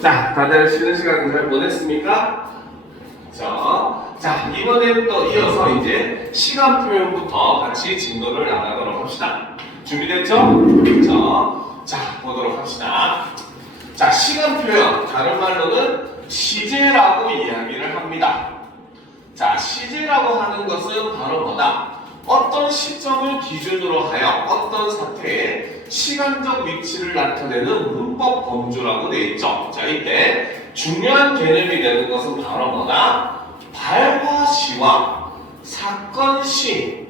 자, 다들 쉬는 시간 잘 보냈습니까? 자, 이번에는 또 이어서 이제 시간 표현부터 같이 진도를 나가도록 합시다. 준비됐죠? 자, 보도록 합시다. 자, 시간 표현, 다른 말로는 시제라고 이야기를 합니다. 자, 시제라고 하는 것은 바로 뭐다? 어떤 시점을 기준으로 하여 어떤 사태의 시간적 위치를 나타내는 문법 범주라고 되어 있죠. 자, 이때 중요한 개념이 되는 것은 바로 뭐다? 발화시와 사건시의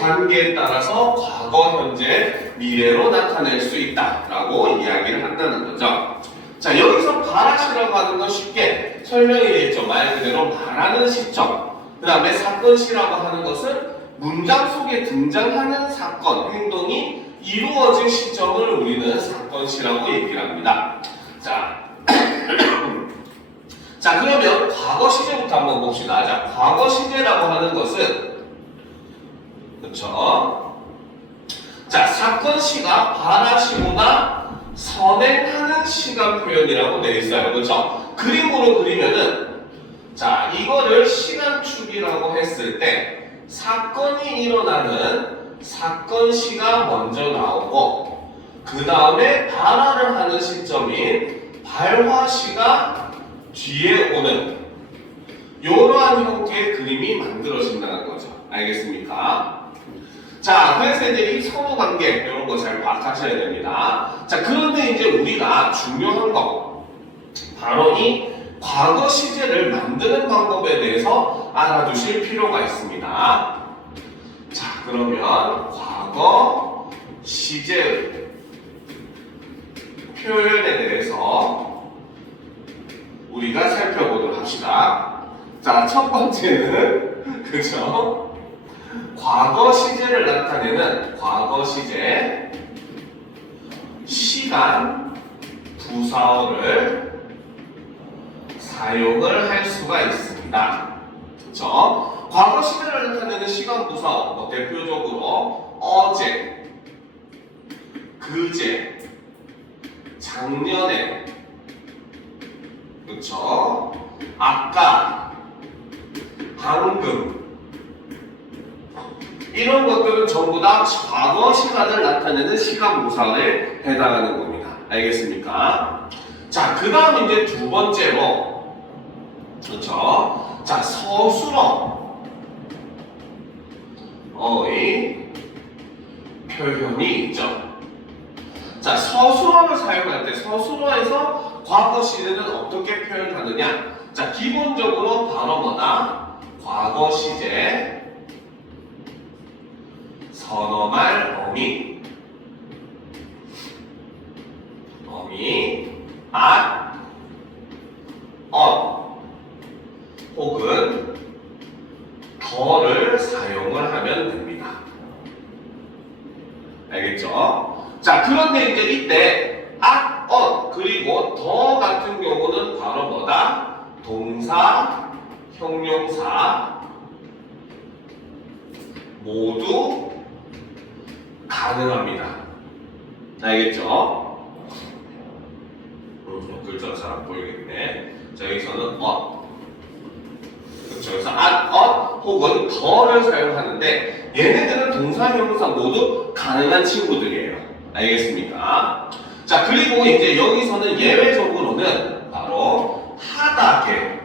관계에 따라서 과거, 현재, 미래로 나타낼 수 있다라고 이야기를 한다는 거죠. 자, 여기서 발화시라고 하는 건 쉽게 설명이 되어 있죠. 말 그대로 말하는 시점. 그 다음에 사건시라고 하는 것은 문장 속에 등장하는 사건, 행동이 이루어진 시점을 우리는 사건시라고 얘기를 합니다. 자, 자, 그러면 과거 시제부터 한번 봅시다. 자, 과거 시제라고 하는 것은 그렇죠? 자, 사건시가 발화시보다 선행하는 시간 표현이라고 되어 있어요. 그렇죠? 그림으로 그리면은 자, 이거를 시간축이라고 했을 때 사건이 일어나는 사건시가 먼저 나오고 그 다음에 발화를 하는 시점인 발화시가 뒤에 오는 이러한 형태의 그림이 만들어진다는 거죠. 알겠습니까? 자, 그래서 이제 이 서로관계 이런 거 잘 파악하셔야 됩니다. 자, 그런데 이제 우리가 중요한 거 바로 이 과거 시제를 만드는 방법에 대해서 알아두실 필요가 있습니다. 자, 그러면 과거 시제의 표현에 대해서 우리가 살펴보도록 합시다. 자, 첫 번째는 그죠? 과거 시제를 나타내는 과거 시제 시간 부사어를 사용을 할 수가 있습니다. 그렇죠? 과거 시제를 나타내는 시간 부사어, 대표적으로 어제, 그제, 작년에, 그렇죠? 아까, 방금 이런 것들은 전부 다 과거 시간을 나타내는 시간 부사어에 해당하는 겁니다. 알겠습니까? 자, 그 다음 이제 두 번째로 그렇죠? 자, 서술어의 표현이 있죠. 자, 서술어를 사용할 때 서술어에서 과거 시제는 어떻게 표현하느냐? 자, 기본적으로 바로 뭐다? 과거 시제, 선어말, 어미, at, on 혹은 더를 사용을 하면 됩니다. 알겠죠? 자, 그런데 이제 이때 at, on 그리고 더 같은 경우는 바로 뭐다? 동사, 형용사 모두 가능합니다. 알겠죠? 글자가 잘 안 보이겠네. 자, 여기서는 그렇죠. 그래서 at, on 혹은 더를 사용하는데 얘네들은 동사, 형용사 모두 가능한 친구들이에요. 알겠습니까? 자, 그리고 이제 여기서는 예외적으로는 바로 하다게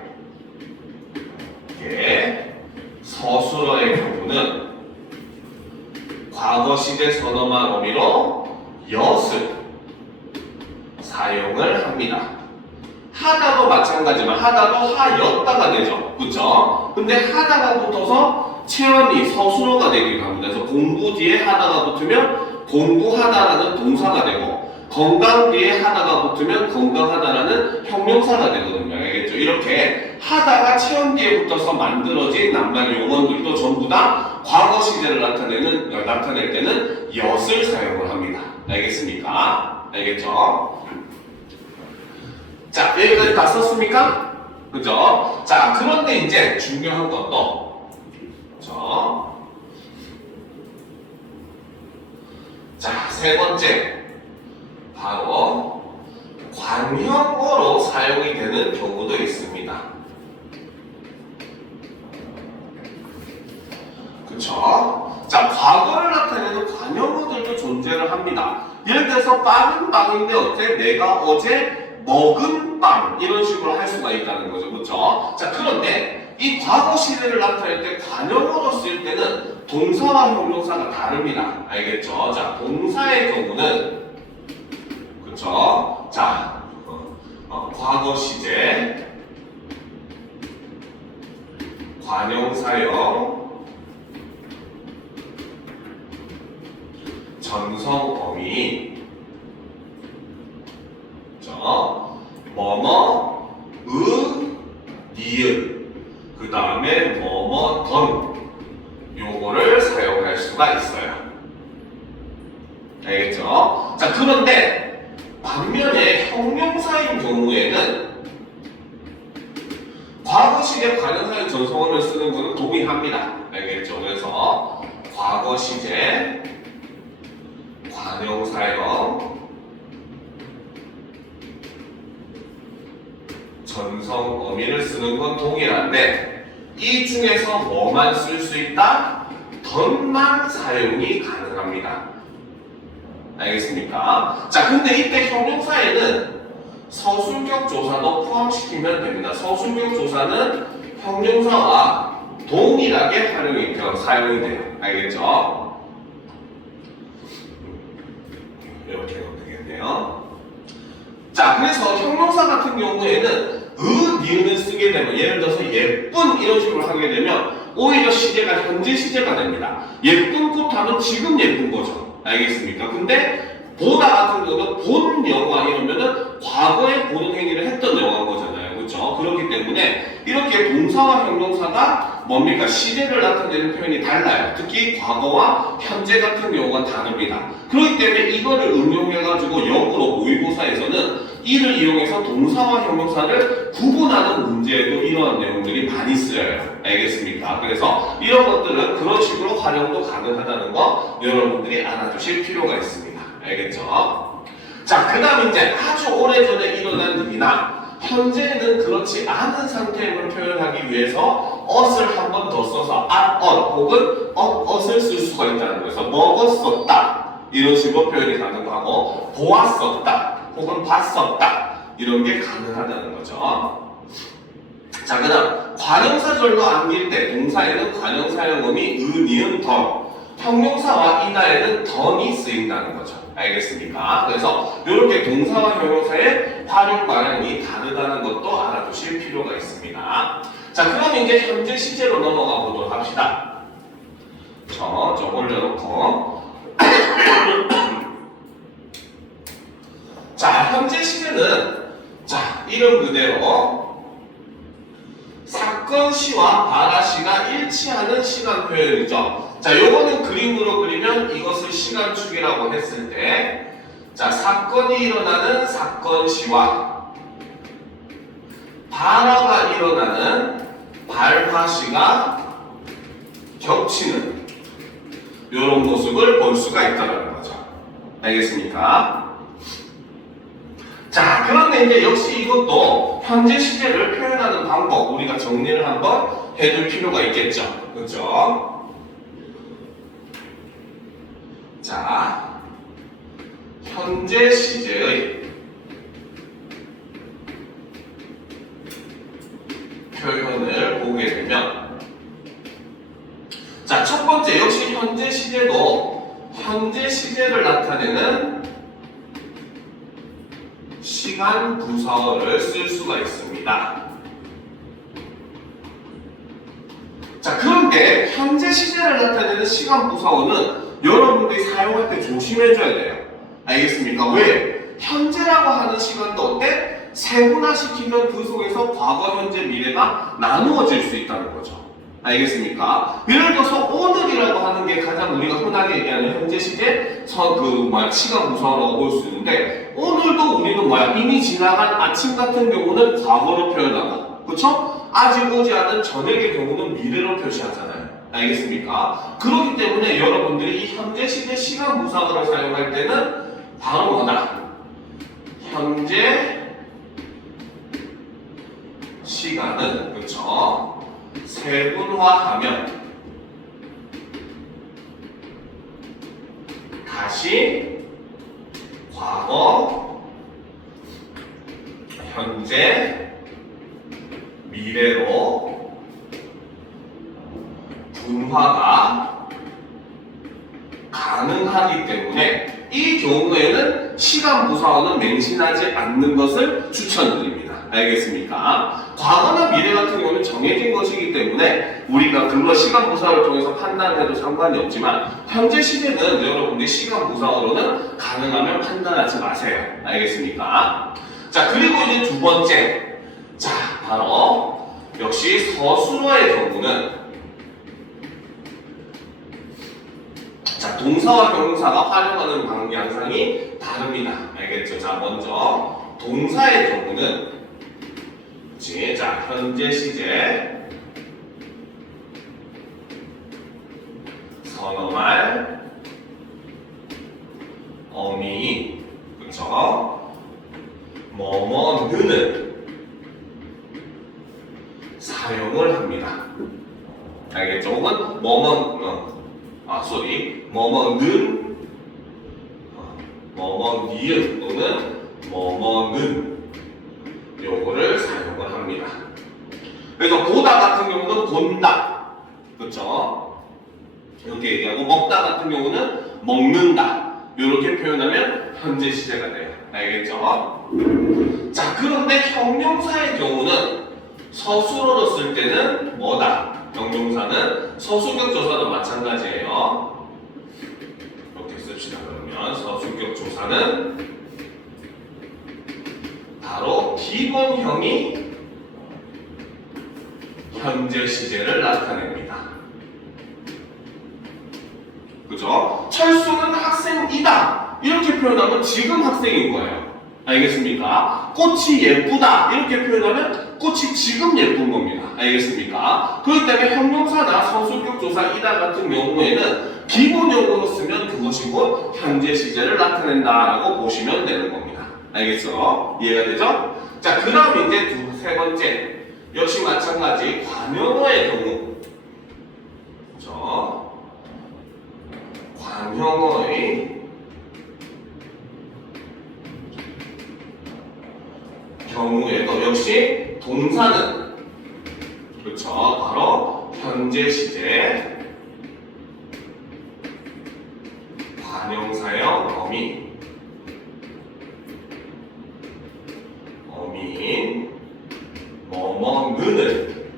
서술어의 경우는 과거 시제 선어말 어미로 엿을 사용을 합니다. 하다도 마찬가지지만 하다도 하였다가 되죠. 그쵸? 근데 하다가 붙어서 체험이 서술어가 되기도 합니다. 그래서 공부 뒤에 하다가 붙으면 공부하다라는 동사가 되고 건강 뒤에 하다가 붙으면 건강하다라는 형용사가 되거든요. 알겠죠? 이렇게 하다가 체험 뒤에 붙어서 만들어진 낱말 용어들도 전부 다 과거 시제를 나타낼 때는 엿을 사용을 합니다. 알겠습니까? 알겠죠? 자, 여기까지 다 썼습니까? 그죠? 자, 그런데 이제 중요한 것도 그죠? 자, 세 번째 바로 관형어 사용이 되는 경우도 있습니다. 그쵸? 자, 과거를 나타내는 관용어들도 존재를 합니다. 예를 들어서 빵은 빵인데 어때? 내가 어제 먹은 빵 이런 식으로 할 수가 있다는 거죠. 그쵸? 자, 그런데 이 과거 시제를 나타낼 때 관용어로 쓸 때는 동사와 형용사가 다릅니다. 알겠죠? 자, 동사의 경우는 그쵸? 자, 과거 시제 관용사형 전성어미 뭐뭐 니은 그 다음에 뭐뭐 던 요거를 사용할 수가 있어요. 알겠죠? 자, 그런데 반면에 형용사인 경우에는 과거시제 관용사형 전성어를 쓰는 거는 동의합니다. 알겠죠? 그래서 과거시제 관용사형 전성어미를 쓰는 건 동일한데 이 중에서 뭐만 쓸 수 있다? 던만 사용이 가능합니다. 알겠습니까? 자, 근데 이때 형용사에는 서술격 조사도 포함시키면 됩니다. 서술격 조사는 형용사와 동일하게 사용이 돼요. 알겠죠? 이렇게 하면 되겠네요. 자, 그래서 형용사 같은 경우에는 니은을 쓰게 되면 예를 들어서 예쁜 이런 식으로 하게 되면 오히려 시제가 현재 시제가 됩니다. 예쁜 꽃 하면 지금 예쁜 거죠. 알겠습니까? 근데 보다 같은 경우는 본 영화 이러면은 과거에 보는 행위를 했던 영화인 거잖아요. 그렇죠? 그렇기 때문에 이렇게 동사와 형용사가 뭡니까? 시제를 나타내는 표현이 달라요. 특히 과거와 현재 같은 경우가 다릅니다. 그렇기 때문에 이거를 응용해가지고 역으로 모의고사에서는 이를 이용해서 동사와 형용사를 구분하는 문제에도 이러한 내용들이 많이 쓰여요. 알겠습니까? 그래서 이런 것들은 그런 식으로 활용도 가능하다는 거 여러분들이 알아두실 필요가 있습니다. 알겠죠? 자, 그 다음 이제 아주 오래전에 일어난 일이나 현재는 그렇지 않은 상태임을 표현하기 위해서 ot을 한 번 더 써서 at 혹은 ot을 쓸 수가 있다는 거예요. 그래서 먹었었다 이런 식으로 표현이 가능하고 보았었다 혹은 봤었다 이런 게 가능하다는 거죠. 자, 그 다음 관형사절로 암길 때 동사에는 관형사형음이 니은, 던 형용사와 이다에는 던이 쓰인다는 거죠. 알겠습니까? 그래서 이렇게 동사와 형용사의 활용 방향이 다르다는 것도 알아두실 필요가 있습니다. 자, 그럼 이제 현재 시제로 넘어가 보도록 합시다. 저 올려놓고 자, 현재 시제는 자, 이름 그대로 사건 시와 발화 시가 일치하는 시간 표현이죠. 자, 요거는 그림으로 그리면 이것을 시간축이라고 했을 때, 자, 사건이 일어나는 사건 시와 발화가 일어나는 발화 시가 겹치는 이런 모습을 볼 수가 있다는 거죠. 알겠습니까? 자, 그런데 이제 역시 이것도 현재 시제를 표현하는 방법 우리가 정리를 한번 해둘 필요가 있겠죠. 그렇죠? 자, 현재 시제의 표현을 보게 되면 자, 첫 번째 역시 현재 시제도 현재 시제를 나타내는 시간 부사어를 쓸 수가 있습니다. 자, 그런데 현재 시제를 나타내는 시간 부사어는 여러분들이 사용할 때 조심해줘야 돼요. 알겠습니까? 왜? 현재라고 하는 시간도 어때? 세분화시키면 그 속에서 과거, 현재, 미래가 나누어질 수 있다는 거죠. 알겠습니까? 예를 들어서 오늘이라고 하는 게 가장 우리가 흔하게 얘기하는 현재 시제 시간 부사어라고 볼 수 있는데 오늘도 우리는 이미 지나간 아침 같은 경우는 과거로 표현하고 그쵸? 아직 오지 않은 저녁의 경우는 미래로 표시하잖아요. 알겠습니까? 그렇기 때문에 여러분들이 이 현재 시제 시간 부사어를 사용할 때는 바로 뭐다? 현재 시간은 그렇죠. 세분화하면 다시 과거, 현재, 미래로 분화가 가능하기 때문에 이 경우에는 시간 무사어는 맹신하지 않는 것을 추천드립니다. 알겠습니까? 과거나 미래 같은 경우는 정해진 것이기 때문에 우리가 그거 시간 무사어를 통해서 판단해도 상관이 없지만 현재 시제는 여러분들이 시간 무사어로는 가능하면 판단하지 마세요. 알겠습니까? 자, 그리고 이제 두 번째, 자, 바로 역시 서술어의 경우는 자, 동사와 명사가 활용하는 양상이 다릅니다. 알겠죠? 자, 먼저 동사의 경우는 자, 현재 시제, 선어말, 어미, 그쵸? 뭐뭐는 사용을 합니다. 알겠죠? 혹은 뭐뭐는 니은 또는 뭐뭐는 요거를 사용을 합니다. 그래서 보다 같은 경우는 본다, 그렇죠? 이렇게 얘기하고 먹다 같은 경우는 먹는다 이렇게 표현하면 현재 시제가 돼요. 알겠죠? 자, 그런데 형용사의 경우는 서술어로 쓸 때는 뭐다? 형용사는 서술격 조사도 마찬가지예요. 이렇게 씁시다. 그러면 서술격 조사는 바로 기본형이 현재 시제를 나타냅니다. 그죠? 철수는 학생이다 이렇게 표현하면 지금 학생인 거예요. 알겠습니까? 꽃이 예쁘다 이렇게 표현하면 꽃이 지금 예쁜 겁니다. 알겠습니까? 그렇기 때문에 형용사나 서술격 조사이다 같은 경우에는 기본형으로 쓰면 그것이 곧 현재 시제를 나타낸다라고 보시면 되는 겁니다. 알겠어? 이해가 되죠? 자, 그 다음 이제 세 번째 역시 마찬가지 관형어의 경우, 그렇죠? 관형어의 경우에도 역시 동사는 그렇죠? 바로 현재 시제, 관형사형 어미, 어미인 뭐뭐는을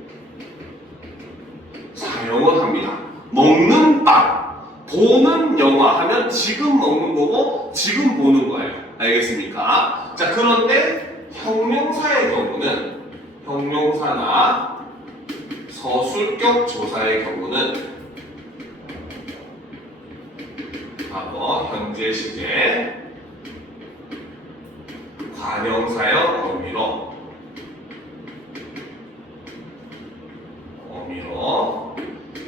사용을 합니다. 먹는 빵, 보는 영화 하면 지금 먹는 거고 지금 보는 거예요. 알겠습니까? 자, 그런데 형용사의 경우는 형용사나 서술격 조사의 경우는 바로 현재 시제, 관형사형 어미로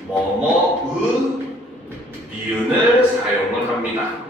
뭐뭐의 니은을 사용을 합니다.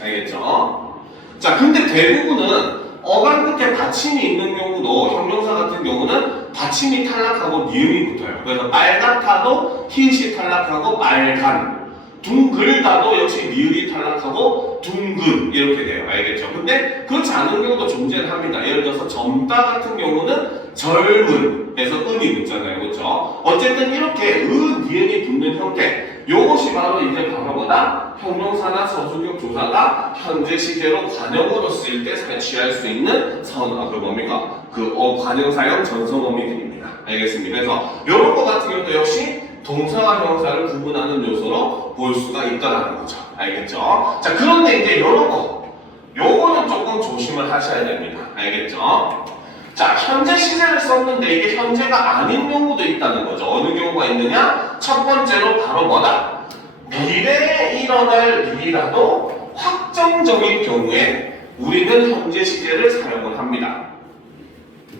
알겠죠? 자, 근데 대부분은 어감 끝에 받침이 있는 경우도 형용사 같은 경우는 받침이 탈락하고 니은이 붙어요. 그래서 빨갛다도 히읗이 탈락하고 빨간, 둥글다도 역시 니은이 탈락하고 둥근 이렇게 돼요. 알겠죠? 근데 그렇지 않은 경우도 존재를 합니다. 예를 들어서 젊다 같은 경우는 젊은 에서 은이 붙잖아요. 그렇죠? 어쨌든 이렇게 니은이 붙는 형태, 요것이 바로 이제 바로 뭐다? 형용사나 서술격 조사가 현재 시제로 관형어로 쓰일 때 취할 수 있는 관형사형 전성어미들입니다. 알겠습니다. 그래서 이런 거 같은 경우도 역시 동사와 형용사를 구분하는 요소로 볼 수가 있다는 거죠. 알겠죠? 자, 그런데 이제 이런 거, 요거는 조금 조심을 하셔야 됩니다. 알겠죠? 자, 현재 시제를 썼는데 이게 현재가 아닌 경우도 있다는 거죠. 어느 경우가 있느냐? 첫 번째로 바로 뭐다? 미래에 일어날 일이라도 확정적인 경우에 우리는 현재 시제를 사용을 합니다.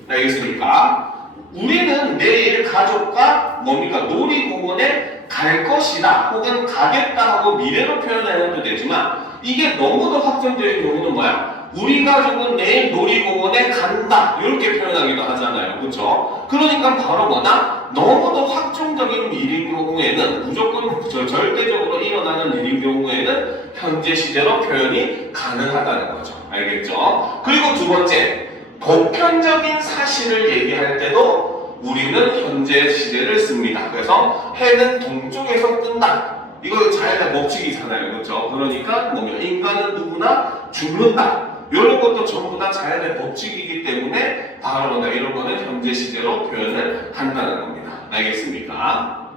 알겠습니까? 우리는 내일 가족과 놀이공원에 갈 것이다 혹은 가겠다 하고 미래로 표현해도 되지만 이게 너무도 확정적인 경우는 뭐야? 우리 가족은 내일 놀이공원에 간다 이렇게 표현하기도 하잖아요. 그렇죠? 그러니까 바로 뭐다? 너무도 확정적인 일인 경우에는 무조건 절대적으로 일어나는 일인 경우에는 현재 시제로 표현이 가능하다는 거죠. 알겠죠? 그리고 두 번째, 보편적인 사실을 얘기할 때도 우리는 현재 시제를 씁니다. 그래서 해는 동쪽에서 뜬다. 이거 자연의 법칙이잖아요. 그렇죠? 그러니까 뭐냐, 인간은 누구나 죽는다. 이런 것도 전부 다 자연의 법칙이기 때문에 바로 뭐냐, 이런 거는 현재 시제로 표현을 한다는 겁니다. 알겠습니까?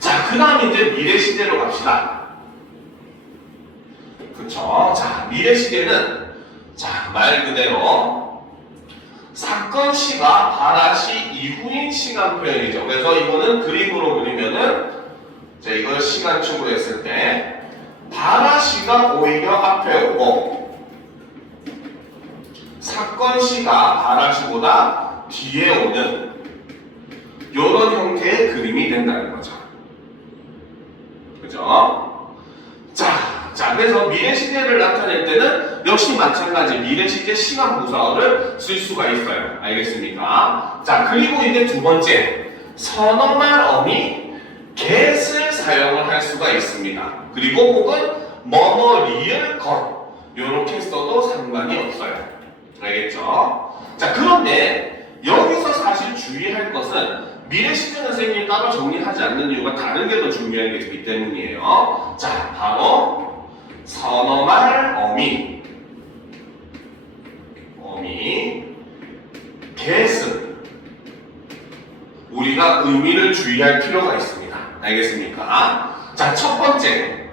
자, 그 다음 이제 미래 시제로 갑시다. 그쵸? 자, 미래 시제는 자, 말 그대로 사건 시가 발화 시 이후인 시간 표현이죠. 그래서 이거는 그림으로 그리면은 자, 이걸 시간축으로 했을 때 발화 시가 오히려 앞에 오고 사건 시가 발화 시보다 뒤에 오는 이런 형태의 그림이 된다는 거죠. 그죠? 자, 그래서 미래 시제를 나타낼 때는 역시 마찬가지 미래 시제 시간 부사어를 쓸 수가 있어요. 알겠습니까? 자, 그리고 이제 두 번째, 서너 말 어미 get을 사용을 할 수가 있습니다. 그리고 혹은 뭐뭐 리을 것 이렇게 써도 상관이 없어요. 알겠죠? 자, 그런데 여기서 사실 주의할 것은 미래 시제 선생님이 따로 정리하지 않는 이유가 다른 게 더 중요한 게 있기 때문이에요. 자, 바로 서너 말 어미 get은 우리가 의미를 주의할 필요가 있습니다. 알겠습니까? 자, 첫 번째.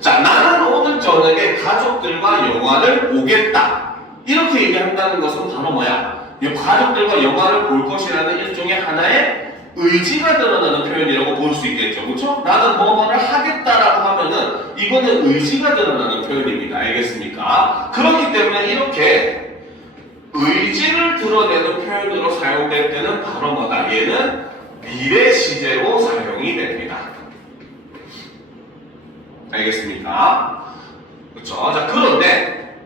자, 나는 오늘 저녁에 가족들과 영화를 보겠다. 이렇게 얘기한다는 것은 바로 뭐야? 이 가족들과 영화를 볼 것이라는 일종의 하나의 의지가 드러나는 표현이라고 볼 수 있겠죠. 그렇죠? 나는 뭐뭐를 하겠다라고 하면은 이거는 의지가 드러나는 표현입니다. 알겠습니까? 그렇기 때문에 이렇게 의지를 드러내는 표현으로 사용될 때는 바로 뭐다? 얘는 미래 시제로 사용이 됩니다. 알겠습니까? 그렇죠? 자, 그런데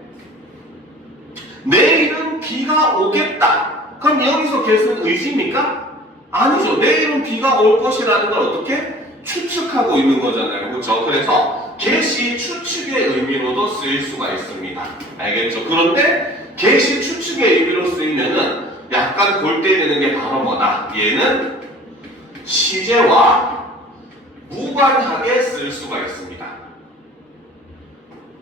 내일은 비가 오겠다. 그럼 여기서 get은 의지입니까? 아니죠. 내일은 비가 올 것이라는 걸 어떻게? 추측하고 있는 거잖아요. 그렇죠? 그래서 get이 추측의 의미로도 쓰일 수가 있습니다. 알겠죠? 그런데 get이 추측의 의미로 쓰이면은 약간 골 때리는 게 바로 뭐다? 얘는 시제와 무관하게 쓸 수가 있습니다.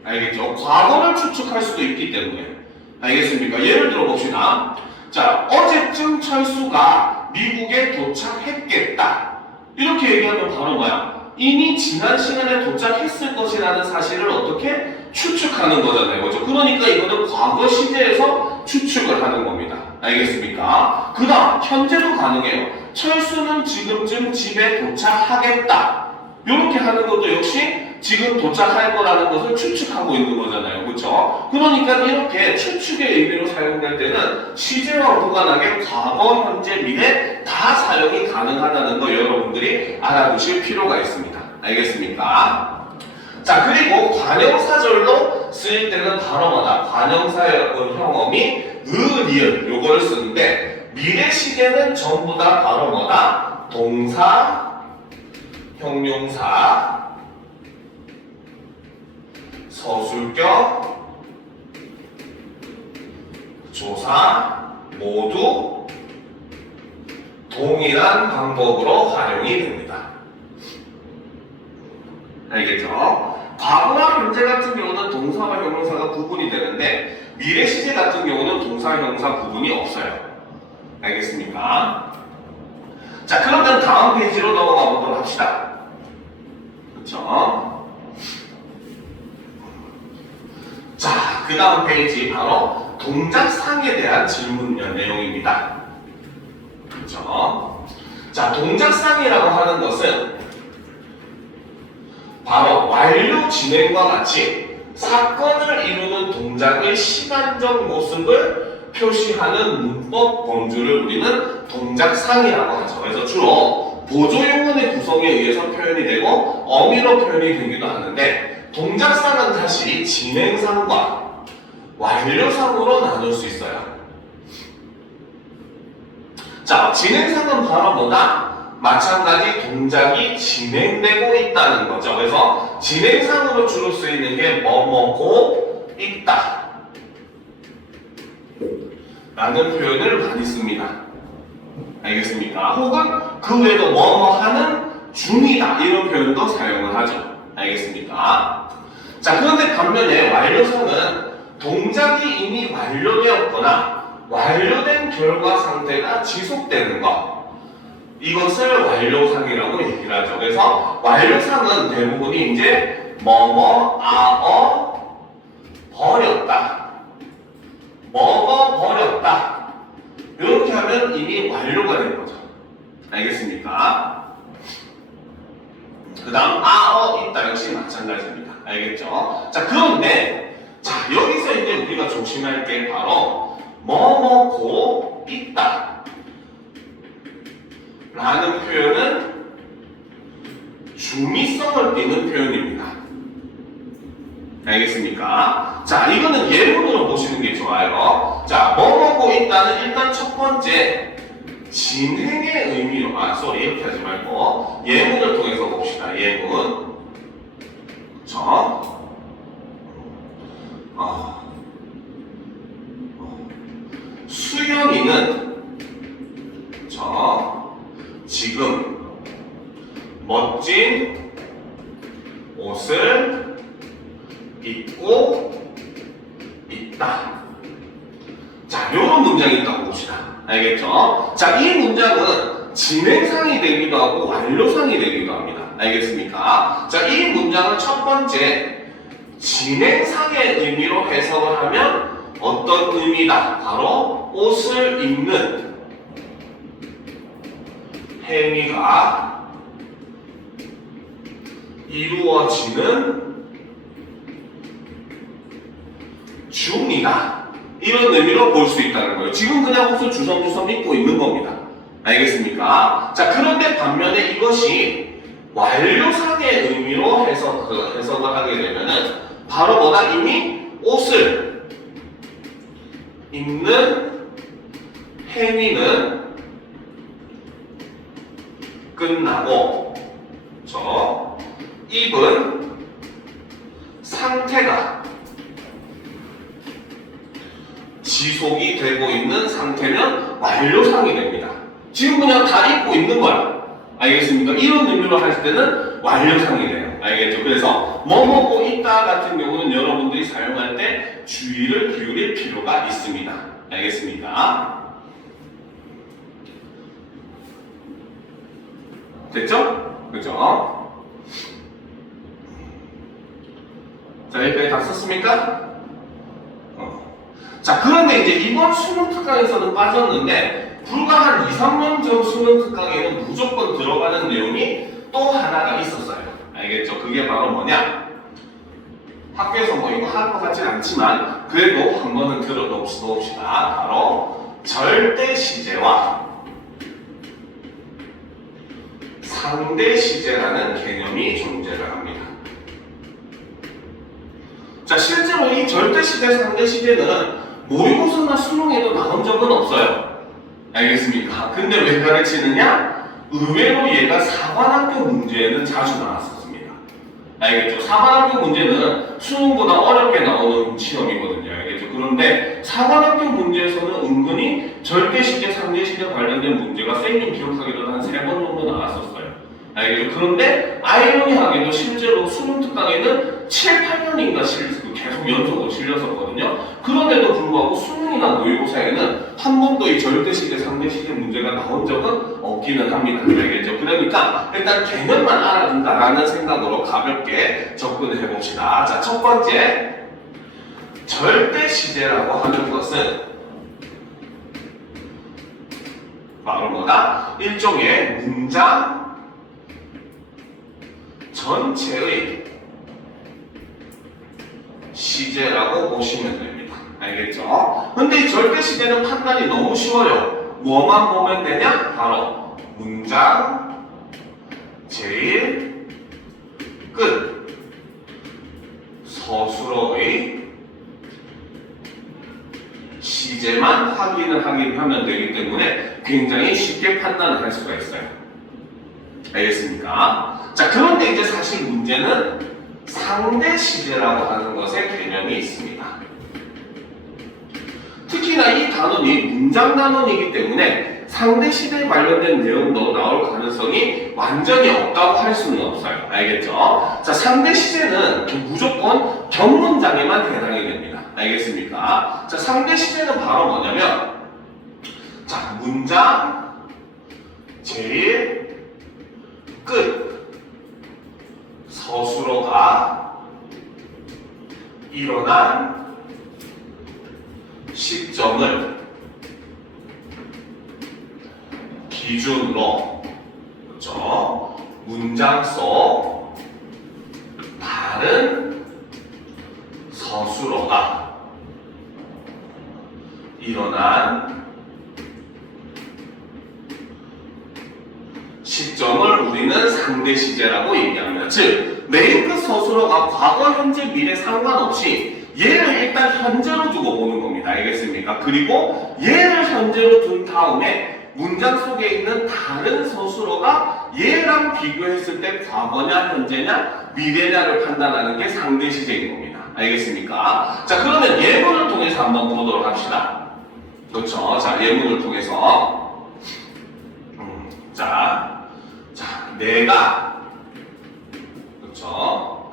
알겠죠? 과거를 추측할 수도 있기 때문에. 알겠습니까? 예를 들어 봅시다. 자, 어제쯤 철수가 미국에 도착했겠다. 이렇게 얘기하면 바로 뭐야? 이미 지난 시간에 도착했을 것이라는 사실을 어떻게 추측하는 거잖아요. 그렇죠? 그러니까 이거는 과거 시제에서 추측을 하는 겁니다. 알겠습니까? 그 다음, 현재도 가능해요. 철수는 지금쯤 집에 도착하겠다. 이렇게 하는 것도 역시 지금 도착할 거라는 것을 추측하고 있는 거잖아요. 그렇죠? 그러니까 이렇게 추측의 의미로 사용될 때는 시제와 무관하게 과거, 현재, 미래 다 사용이 가능하다는 거 여러분들이 알아두실 필요가 있습니다. 알겠습니까? 자, 그리고 관형사절로 쓰일 때는 바로 뭐다? 관형사의 형엄이 리을 요걸 쓰는데 미래 시제는 전부 다 바로 뭐다? 동사, 형용사, 서술격, 조사 모두 동일한 방법으로 활용이 됩니다. 알겠죠? 과거와 현재 같은 경우는 동사와 형용사가 구분이 되는데 미래 시제 같은 경우는 동사, 형용사 구분이 없어요. 알겠습니까? 자, 그러면 다음 페이지로 넘어가 보도록 합시다. 그렇죠? 자, 그 다음 페이지 바로 동작상에 대한 질문 내용입니다. 그렇죠? 자, 동작상이라고 하는 것은 바로 완료 진행과 같이 사건을 이루는 동작의 시간적 모습을 표시하는 문법 범주를 우리는 동작상이라고 하죠. 그래서 주로 보조용언의 구성에 의해서 표현이 되고 어미로 표현이 되기도 하는데 동작상은 다시 진행상과 완료상으로 나눌 수 있어요. 자, 진행상은 바로 뭐다? 마찬가지 동작이 진행되고 있다는 거죠. 그래서 진행상으로 주로 쓰이는 게 뭐뭐고 있다 라는 표현을 많이 씁니다. 알겠습니까? 혹은 그 외에도 뭐뭐 하는 중이다 이런 표현도 사용을 하죠. 알겠습니까? 자, 그런데 반면에 완료상은 동작이 이미 완료되었거나 완료된 결과 상태가 지속되는 것, 이것을 완료상이라고 얘기를 하죠. 그래서 완료상은 대부분이 이제 뭐뭐 버렸다, 뭐뭐 버렸다 이렇게 하면 이미 완료가 된 거죠. 알겠습니까? 그 다음 있다 역시 마찬가지입니다. 알겠죠? 자, 그런데 자, 여기서 이제 우리가 조심할 게 바로 뭐뭐고 있다 라는 표현은 중의성을 띠는 표현입니다. 알겠습니까? 자, 이거는 예문으로 보시는 게 좋아요. 자, 뭐뭐고 있다는 일단 첫 번째 진행의 의미로, 이렇게 하지 말고 예문을 통해서 봅시다. 예문. 수연이는 지금 멋진 옷을 입고 있다. 자, 이런 문장이 있다고 봅시다. 알겠죠? 자, 이 문장은 진행상이 되기도 하고 완료상이 되기도 합니다. 알겠습니까? 자, 이 문장은 첫 번째 진행상의 의미로 해석을 하면 어떤 의미다? 바로 옷을 입는 행위가 이루어지는 중이다. 이런 의미로 볼 수 있다는 거예요. 지금 그냥 옷을 주섬주섬 입고 있는 겁니다. 알겠습니까? 자, 그런데 반면에 이것이 완료상의 의미로 해석을 하게 되면은 바로 뭐다? 이미 옷을 입는 행위는 끝나고 입은 상태가 지속이 되고 있는 상태면 완료상이 됩니다. 지금 그냥 다 입고 있는 거야. 알겠습니까? 이런 의미로 할 때는 완료상이 돼요. 알겠죠? 그래서 뭐 먹고 있다 같은 경우는 여러분들이 사용할 때 주의를 기울일 필요가 있습니다. 알겠습니까? 됐죠? 그죠? 자, 여기까지 다 썼습니까? 자, 그런데 이제 이번 수능 특강에서는 빠졌는데 불과 한 2, 3년 전 수능 특강에는 무조건 들어가는 내용이 또 하나가 있었어요. 알겠죠? 그게 바로 뭐냐? 학교에서 뭐 이거 할 것 같진 않지만 그래도 한 번은 들어봅시다. 바로 절대 시제와 상대 시제라는 개념이 존재를 합니다. 자, 실제로 이 절대 시제, 상대 시제는 모의고사나 수능에도 나온 적은 없어요. 알겠습니까? 근데 왜 가르치느냐? 의외로 얘가 사관학교 문제에는 자주 나왔었습니다. 알겠죠? 사관학교 문제는 수능보다 어렵게 나오는 시험이거든요. 알겠죠? 그런데 사관학교 문제에서는 은근히 절대 시제, 상대 시제 관련된 문제가 쌤님 기억하기로는 한 3번 정도 나왔었어요. 알겠죠? 그런데 아이러니하게도 실제로 수능 특강에는 7, 8년인가 계속 연속으로 실렸었거든요. 그런데도 불구하고 수능이나 모의고사에는 한 번도 이 절대시제, 상대시제 문제가 나온 적은 없기는 합니다. 알겠죠? 그러니까 일단 개념만 알아준다라는 생각으로 가볍게 접근을 해봅시다. 자, 첫 번째, 절대시제라고 하는 것은 바로 뭐다? 일종의 문장 전체의 시제라고 보시면 됩니다. 알겠죠? 근데 이 절대 시제는 판단이 너무 쉬워요. 뭐만 보면 되냐? 바로 문장 제일 끝 서술어의 시제만 확인을 하면 되기 때문에 굉장히 쉽게 판단을 할 수가 있어요. 알겠습니까? 자, 그런데 이제 사실 문제는 상대 시제라고 하는 것의 개념이 있습니다. 특히나 이 단원이 문장 단원이기 때문에 상대 시제에 관련된 내용도 나올 가능성이 완전히 없다고 할 수는 없어요. 알겠죠? 자, 상대 시제는 무조건 격문장에만 해당이 됩니다. 알겠습니까? 자, 상대 시제는 바로 뭐냐면, 자, 문장 제일 끝 서술어가 일어난 시점을 기준으로, 그렇죠? 문장 속 다른 서술어가 일어난 시점을 우리는 상대 시제라고 얘기합니다. 즉, 메인 끝 서술어가 과거, 현재, 미래 상관없이 얘를 일단 현재로 두고 보는 겁니다. 알겠습니까? 그리고 얘를 현재로 둔 다음에 문장 속에 있는 다른 서술어가 얘랑 비교했을 때 과거냐, 현재냐, 미래냐를 판단하는 게 상대 시제인 겁니다. 알겠습니까? 자, 그러면 예문을 통해서 한번 보도록 합시다. 그렇죠? 자, 예문을 통해서 자, 내가, 그렇죠?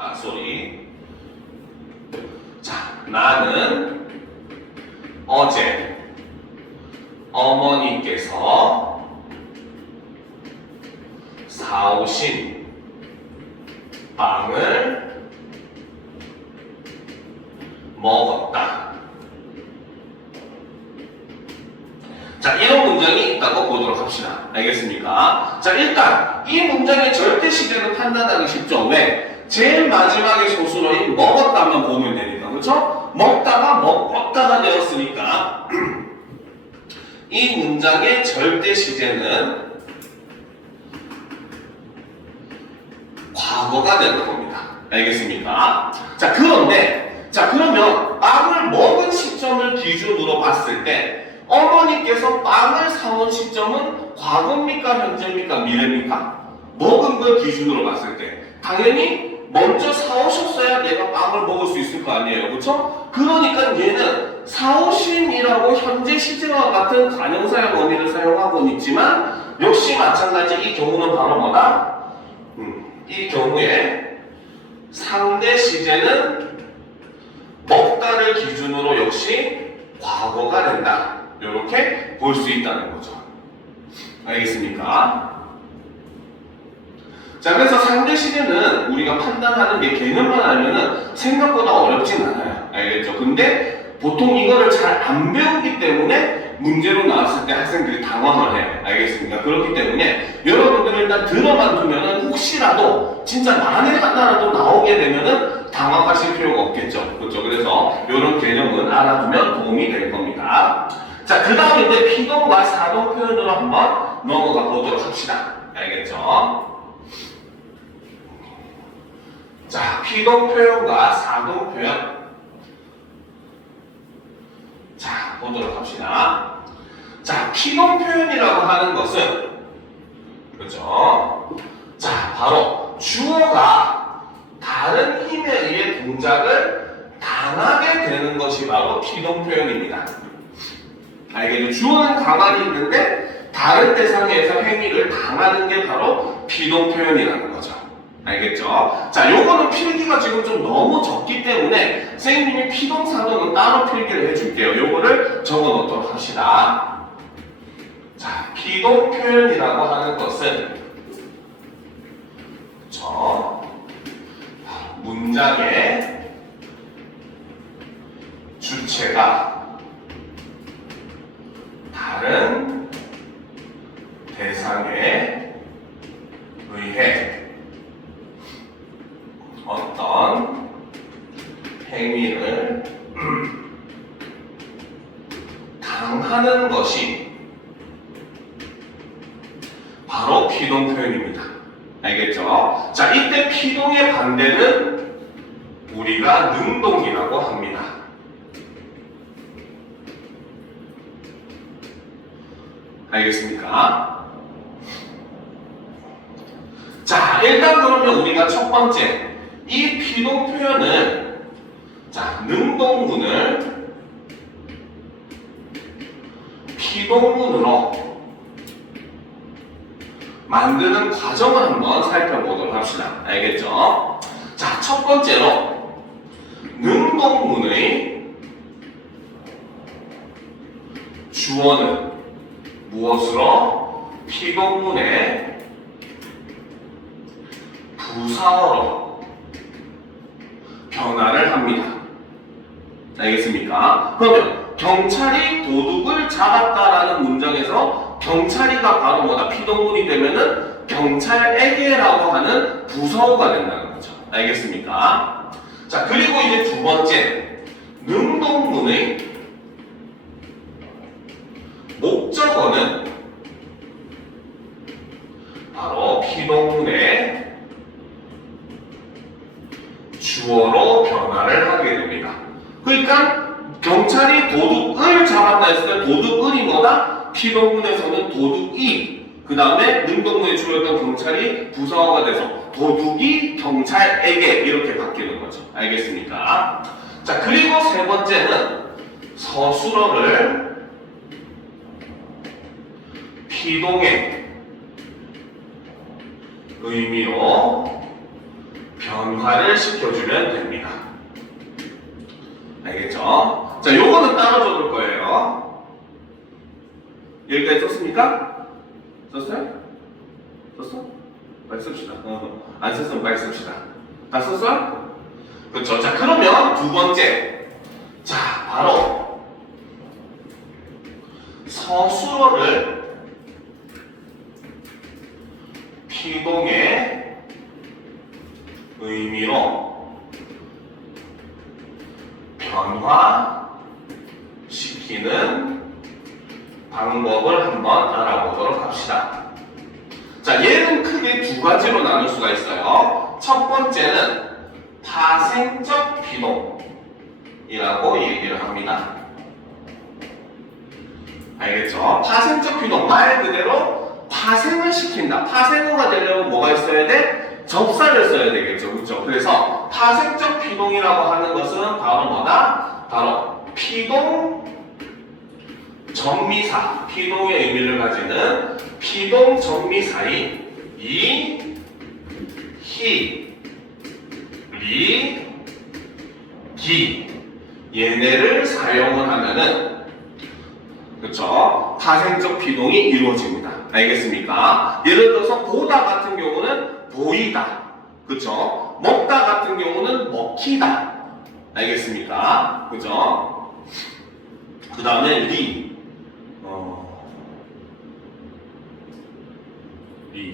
자, 나는 어제 어머니께서 사오신 빵을 먹었다. 자, 이런 문장이 있다고 보도록 합시다. 알겠습니까? 자, 일단 이 문장의 절대 시제는 판단하기 쉽죠. 왜? 제일 마지막에 소수어인 먹었다만 보면 되니까. 그렇죠? 먹다가 되었으니까 이 문장의 절대 시제는 과거가 되는 겁니다. 알겠습니까? 자, 그런데, 자, 그러면 빵을 먹은 시점을 기준으로 봤을 때 어머니께서 빵을 사온 시점은 과거입니까? 현재입니까? 미래입니까? 먹은 걸 기준으로 봤을 때 당연히 먼저 사오셨어야 내가 빵을 먹을 수 있을 거 아니에요. 그렇죠? 그러니까 얘는 사오심이라고 현재 시제와 같은 관형사의 원리를 사용하고는 있지만 역시 마찬가지 이 경우는 바로 뭐다? 이 경우에 상대 시제는 먹다를 기준으로 역시 과거가 된다. 이렇게 볼 수 있다는 거죠. 알겠습니까? 자, 그래서 상대 시제는 우리가 판단하는 게 개념만 알면은 생각보다 어렵진 않아요. 알겠죠? 근데 보통 이거를 잘 안 배우기 때문에 문제로 나왔을 때 학생들이 당황을 해요. 알겠습니까? 그렇기 때문에 여러분들은 일단 들어만 두면은 혹시라도 진짜 만에 하나라도 나오게 되면은 당황하실 필요가 없겠죠. 그렇죠? 그래서 이런 개념은 알아두면 도움이 될 겁니다. 자, 그 다음에 이제 피동과 사동 표현으로 한번 넘어가 보도록 합시다. 알겠죠? 자, 피동 표현과 사동 표현. 자, 보도록 합시다. 자, 피동 표현이라고 하는 것은, 그렇죠? 자, 바로 주어가 다른 힘에 의해 동작을 당하게 되는 것이 바로 피동 표현입니다. 알겠죠? 주어는 가만히 있는데 다른 대상에서 행위를 당하는 게 바로 피동 표현이라는 거죠. 알겠죠? 자, 요거는 필기가 지금 좀 너무 적기 때문에 선생님이 피동, 사동은 따로 필기를 해줄게요. 요거를 적어 놓도록 합시다. 자, 피동 표현이라고 하는 것은, 그쵸? 문장의 주체가 다른 대상에 의해 어떤 행위를 당하는 것이 바로 피동 표현입니다. 알겠죠? 자, 이때 피동의 반대는 우리가 능동이라고 합니다. 알겠습니까? 자, 일단 그러면 우리가 첫 번째 이 피동 표현은 자, 능동문을 피동문으로 만드는 과정을 한번 살펴보도록 합시다. 알겠죠? 자, 첫 번째로 능동문의 주어는 무엇으로? 피동문의 부사어로 변화를 합니다. 알겠습니까? 그러면 경찰이 도둑을 잡았다라는 문장에서 경찰이가 바로 뭐다? 피동문이 되면은 경찰에게라고 하는 부사어가 된다는 거죠. 알겠습니까? 자, 그리고 이제 두 번째 능동문의 목적어는 바로 피동문의 주어로 변화를 하게 됩니다. 그러니까 경찰이 도둑을 잡았다 했을 때 도둑을이 뭐다? 피동문에서는 도둑이 그 다음에 능동문의 주어였던 경찰이 부사어가 돼서 도둑이 경찰에게 이렇게 바뀌는 거죠. 알겠습니까? 자, 그리고 세 번째는 서술어를 피동의 의미로 변화를 시켜주면 됩니다. 알겠죠? 자, 요거는 따로 적을 거예요. 여기까지 썼습니까? 썼어요? 썼어? 빨리 씁시다. 안 썼으면 빨리 씁시다. 다 썼어요? 그렇죠. 자, 그러면 두 번째. 자, 바로 서술어를 피동의 의미로 변화시키는 방법을 한번 알아보도록 합시다. 자, 얘는 크게 두 가지로 나눌 수가 있어요. 첫 번째는 파생적 피동이라고 얘기를 합니다. 알겠죠? 파생적 피동, 말 그대로 파생을 시킨다. 파생어가 되려면 뭐가 있어야 돼? 접사를 써야 되겠죠. 그렇죠? 그래서 파생적 피동이라고 하는 것은 바로 뭐다? 바로 피동 전미사, 피동의 의미를 가지는 피동 전미사인 이, 히, 리, 기 얘네를 사용을 하면은 그렇죠? 파생적 피동이 이루어집니다. 알겠습니까? 예를 들어서 보다 같은 경우는 보이다. 그렇죠? 먹다 같은 경우는 먹히다. 알겠습니까? 그죠? 그 다음에 리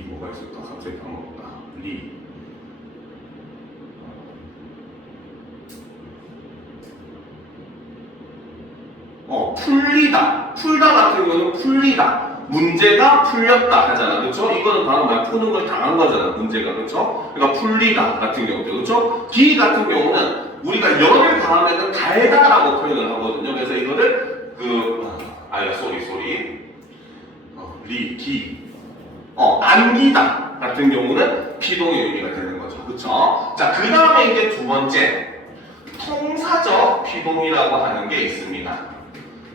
뭐가 있을까? 갑자기 까먹었다. 풀리다. 풀다 같은 경우는 풀리다. 문제가 풀렸다 하잖아. 그렇죠? 이거는 바로 말 푸는 걸 당한 거잖아. 문제가. 그렇죠? 그러니까 풀리다 같은 경우도. 그렇죠? 기 같은 경우는 우리가 열을 가하면 달다라고 표현을 하거든요. 그래서 이거를 안기다 같은 경우는 피동의 의미가 되는 거죠. 그렇죠? 자, 그 다음에 이제 두 번째 통사적 피동이라고 하는 게 있습니다.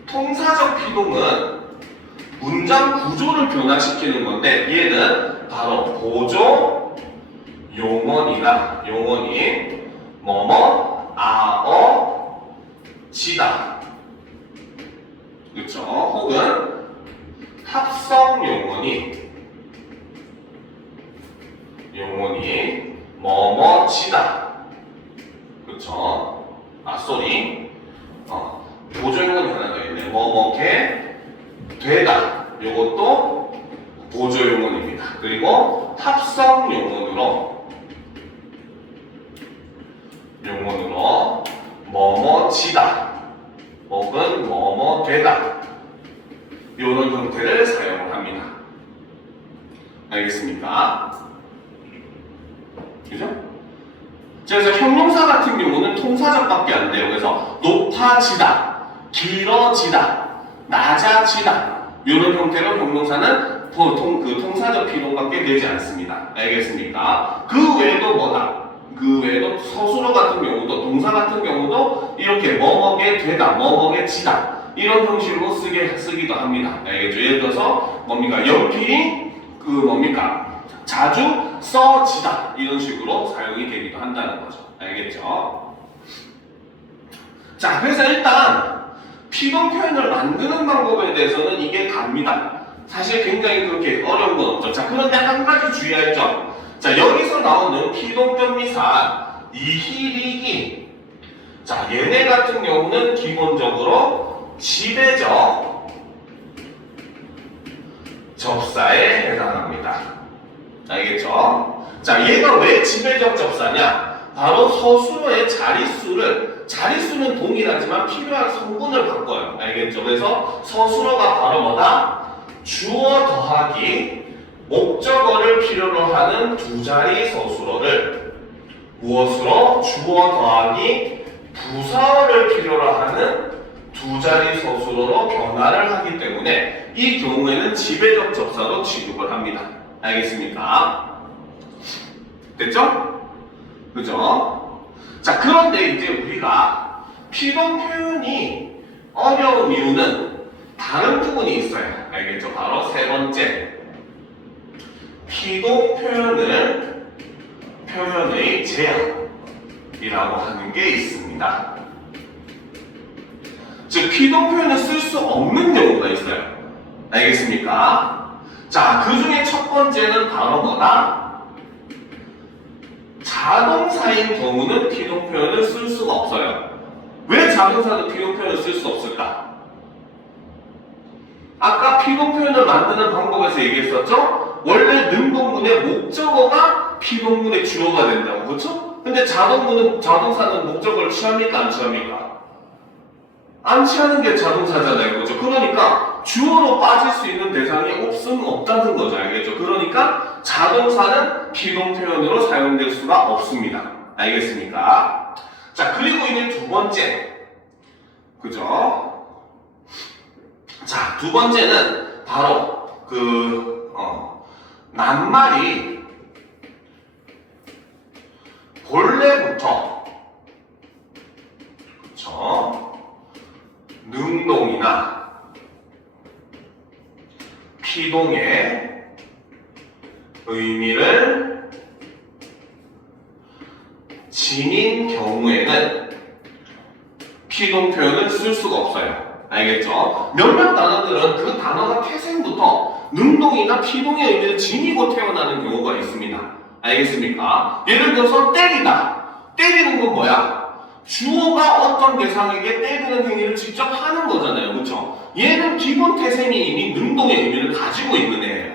통사적 피동은 문장 구조를 변화시키는 건데 얘는 바로 보조 용언이다. 용언이 지다. 그렇죠? 혹은 합성 용언이 지다. 그렇죠? 보조 용언이 하나 더 있네. 뭐뭐게 되다. 요것도 보조 용언입니다. 그리고 합성 용언으로 지다 혹은 되다 이런 형태를 사용을 합니다. 알겠습니까? 그죠? 그래서 형용사 같은 경우는 통사적밖에 안 돼요. 그래서 높아지다, 길어지다, 낮아지다 이런 형태로 형용사는 보통 그 통사적 피동밖에 되지 않습니다. 알겠습니까? 그 외에도 뭐다? 그 외에도 서술어 같은 경우도 동사 같은 경우도 이렇게 뭐뭐게 되다, 뭐뭐게 지다 이런 형식으로 쓰기도 합니다. 알겠죠? 예를 들어서 뭡니까? 연필이 그 뭡니까? 자주 써지다 이런 식으로 사용이 되기도 한다는 거죠. 알겠죠? 자, 그래서 일단 피동 표현을 만드는 방법에 대해서는 이게 답니다. 사실 굉장히 그렇게 어려운 건 없죠. 자, 그런데 한 가지 주의할 점. 자, 여기서 나오는 피동변비사 이희리기. 자, 얘네 같은 경우는 기본적으로 지배적 접사에 해당합니다. 알겠죠? 자, 얘가 왜 지배적 접사냐? 바로 서술어의 자릿수는 동일하지만 필요한 성분을 바꿔요. 알겠죠? 그래서 서술어가 바로 뭐다? 주어 더하기 목적어를 필요로 하는 두 자리 서술어를 무엇으로? 주어 더하기 부사어를 필요로 하는 두 자리 서술어로 변화를 하기 때문에 이 경우에는 지배적 접사로 취급을 합니다. 알겠습니까? 됐죠? 그죠? 자, 그런데 이제 우리가 피동 표현이 어려운 이유는 다른 부분이 있어요. 알겠죠? 바로 세 번째. 피동 표현의 제약이라고 하는 게 있습니다. 즉, 피동 표현을 쓸 수 없는 경우가 있어요. 알겠습니까? 자, 그 중에 첫 번째는 바로 뭐다? 자동사인 경우는 피동 표현을 쓸 수가 없어요. 왜 자동사는 피동 표현을 쓸 수 없을까? 아까 피동 표현을 만드는 방법에서 얘기했었죠? 원래 능동문의 목적어가 피동문의 주어가 된다고, 그렇죠? 근데 자동사는 목적어를 취합니까? 안 취합니까? 안 취하는 게 자동사잖아요, 그렇죠? 그러니까 주어로 빠질 수 있는 대상이 없다는 거죠, 알겠죠? 그러니까 자동사는 피동 표현으로 사용될 수가 없습니다. 알겠습니까? 자, 그리고 이제 두 번째, 그죠? 자, 두 번째는 바로 낱말이 본래부터, 그쵸? 능동이나 피동의 의미를 지닌 경우에는 피동 표현을 쓸 수가 없어요. 알겠죠? 몇몇 단어들은 그 단어가 태생부터 능동이나 피동의 의미를 지니고 태어나는 경우가 있습니다. 알겠습니까? 예를 들어서 때리다. 때리는 건 뭐야? 주어가 어떤 대상에게 때리는 행위를 직접 하는 거잖아요. 그렇죠? 얘는 기본 태생이 이미 능동의 의미를 가지고 있는 애예요.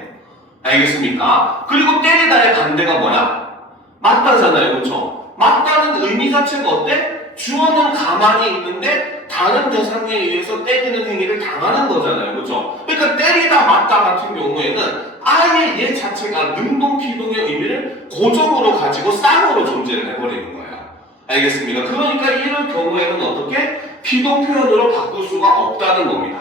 알겠습니까? 그리고 때리다의 반대가 뭐야? 맞다잖아요. 그렇죠? 맞다는 의미 자체가 어때? 주어는 가만히 있는데 다른 대상에 의해서 때리는 행위를 당하는 거잖아요. 그렇죠? 그러니까 때리다 맞다 같은 경우에는 아예 얘 자체가 능동 피동의 의미를 고정으로 가지고 쌍으로 존재를 해버리는 거예요. 알겠습니까? 그러니까 이런 경우에는 어떻게? 피동 표현으로 바꿀 수가 없다는 겁니다.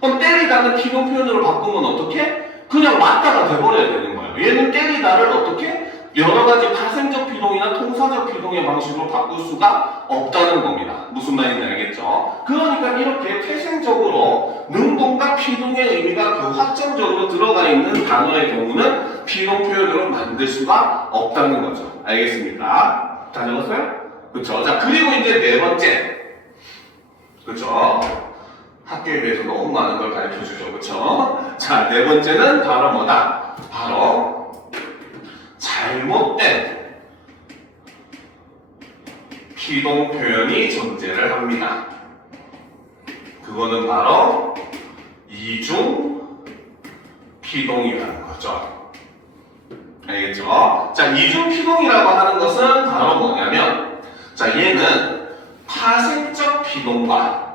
그럼 때리다는 피동 표현으로 바꾸면 어떻게? 그냥 맞다가 돼버려야 되는 거예요. 얘는 때리다를 어떻게? 여러 가지 파생적 피동이나 통사적 피동의 방식으로 바꿀 수가 없다는 겁니다. 무슨 말인지 알겠죠? 그러니까 이렇게 태생적으로 능동과 피동의 의미가 그 확정적으로 들어가 있는 단어의 경우는 피동 표현으로 만들 수가 없다는 거죠. 알겠습니까? 다 적었어요? 그쵸? 자, 그리고 이제 네 번째. 그쵸? 학교에 대해서 너무 많은 걸 가르쳐 주죠. 그쵸? 자, 네 번째는 바로 뭐다? 바로 잘못된 피동 표현이 존재를 합니다. 그거는 바로 이중 피동이라는 거죠. 알겠죠? 자, 이중 피동이라고 하는 것은 바로 뭐냐면, 자, 얘는 파생적 피동과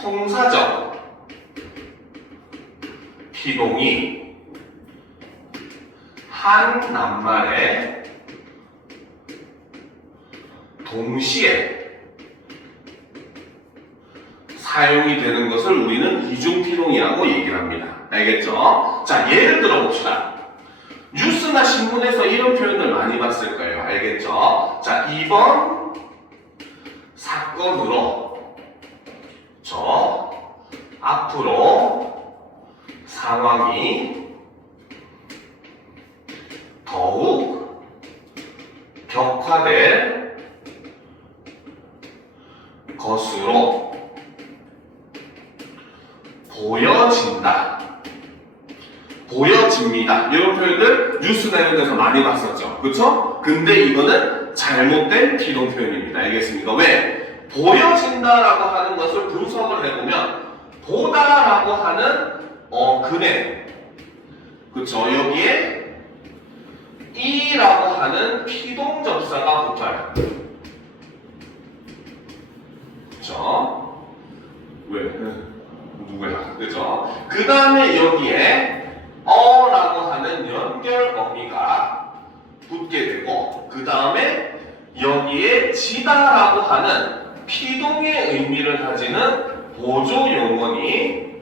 통사적 피동이 한 낱말에 동시에 사용이 되는 것을 우리는 이중피동이라고 얘기를 합니다. 알겠죠? 자, 예를 들어 봅시다. 뉴스나 신문에서 이런 표현을 많이 봤을 거예요. 알겠죠? 자, 이번 사건으로 앞으로 상황이 더욱 격화될 것으로 보여집니다. 이런 표현들 뉴스나 이런 데서 많이 봤었죠. 그쵸? 근데 이거는 잘못된 비동 표현입니다. 알겠습니까? 왜? 보여진다라고 하는 것을 분석을 해보면 보다라고 하는 근해, 그쵸? 여기에 이라고 하는 피동접사가 붙어요. 그쵸? 왜? 누구야? 그죠? 그 다음에 여기에 라고 하는 연결 어미가 붙게 되고, 그 다음에 여기에 지다라고 하는 피동의 의미를 가지는 보조 용언이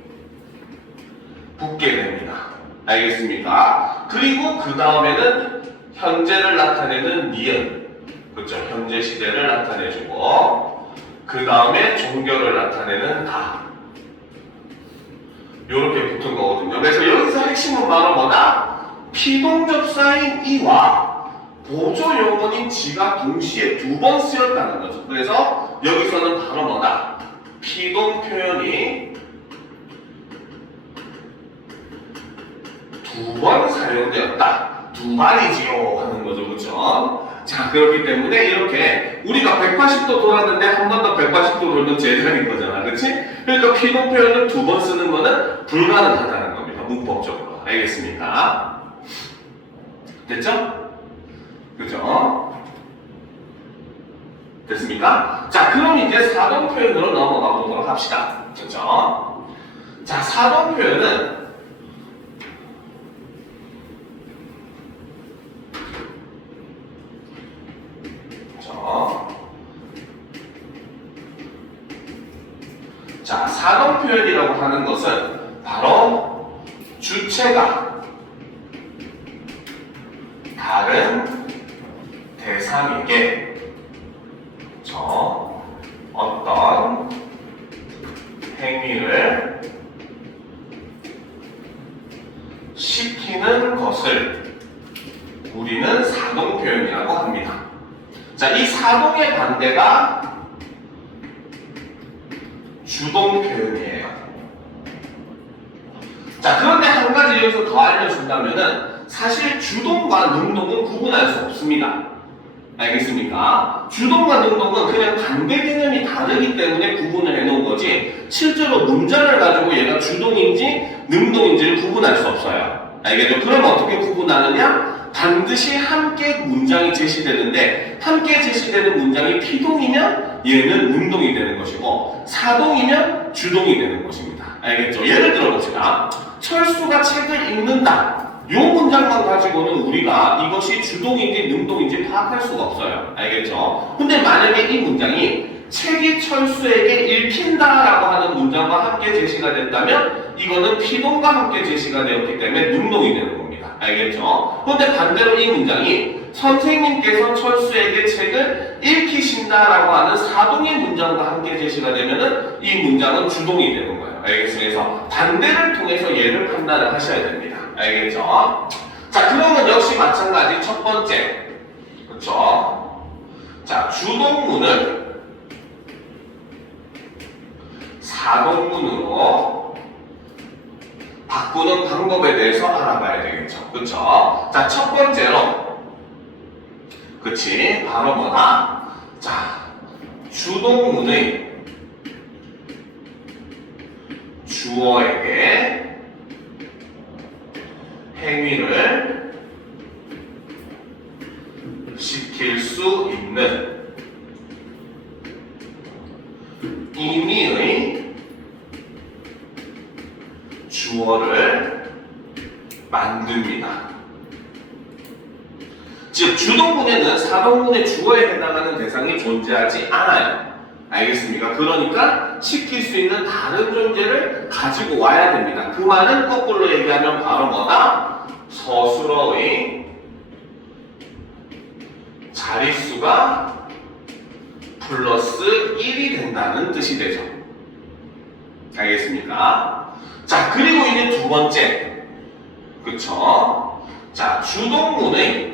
붙게 됩니다. 알겠습니까? 그리고 그 다음에는 현재를 나타내는 니은, 그렇죠? 현재 시제를 나타내주고, 그 다음에 종교를 나타내는 다. 이렇게 붙은 거거든요. 그래서 여기서 핵심은 바로 뭐다? 피동접사인 이와 보조 용어인 지가 동시에 두 번 쓰였다는 거죠. 그래서 여기서는 바로 뭐다? 피동 표현이 두 번 사용되었다. 두 발이지요 하는 거죠. 그렇죠? 자, 그렇기 때문에 이렇게 우리가 180도 돌았는데 한 번 더 180도 돌면 제자리인 거잖아. 그렇지? 그러니까 피동 표현을 두 번 쓰는 거는 불가능하다는 겁니다. 문법적으로. 알겠습니까? 됐죠? 그죠? 됐습니까? 자, 그럼 이제 사동 표현으로 넘어가 보도록 합시다. 그죠? 자, 사동 표현은 자, 사동 표현이라고 하는 것은 바로 주체가 다른 대상에게 어떤 행위를 시키는 것을 우리는 사동 표현이라고 합니다. 자, 이 사동의 반대가 주동 표현이에요. 자, 그런데 한 가지 여기서 더 알려준다면은 사실 주동과 능동은 구분할 수 없습니다. 알겠습니까? 주동과 능동은 그냥 반대 개념이 다르기 때문에 구분을 해놓은 거지 실제로 문자를 가지고 얘가 주동인지 능동인지를 구분할 수 없어요. 알겠죠? 그럼 어떻게 구분하느냐? 반드시 함께 문장이 제시되는데 함께 제시되는 문장이 피동이면 얘는 능동이 되는 것이고 사동이면 주동이 되는 것입니다. 알겠죠? 예를 들어 봅시다. 철수가 책을 읽는다. 이 문장만 가지고는 우리가 이것이 주동인지 능동인지 파악할 수가 없어요. 알겠죠? 근데 만약에 이 문장이 책이 철수에게 읽힌다라고 하는 문장과 함께 제시가 됐다면 이거는 피동과 함께 제시가 되었기 때문에 능동이 되는 겁니다. 알겠죠? 그런데 반대로 이 문장이 선생님께서 철수에게 책을 읽히신다라고 하는 사동의 문장과 함께 제시가 되면은 이 문장은 주동이 되는 거예요. 알겠습니다. 그래서 반대를 통해서 얘를 판단을 하셔야 됩니다. 알겠죠? 자, 그러면 역시 마찬가지 첫 번째. 그렇죠? 자, 주동문을 사동문으로 바꾸는 방법에 대해서 알아봐야 되겠죠. 그렇죠? 자, 첫 번째로 그치? 바로 뭐다? 자, 주동문의 주어에게 행위를 시킬 수 있는 임의의 주어를 만듭니다. 즉 주동문에는 사동문의 주어에 해당하는 대상이 존재하지 않아요. 알겠습니까? 그러니까 시킬 수 있는 다른 존재를 가지고 와야 됩니다. 그 말은 거꾸로 얘기하면 바로 뭐다? 서술어의 자릿수가 플러스 1이 된다는 뜻이 되죠. 알겠습니까? 자, 그리고 이제 두 번째. 그쵸? 자, 주동문의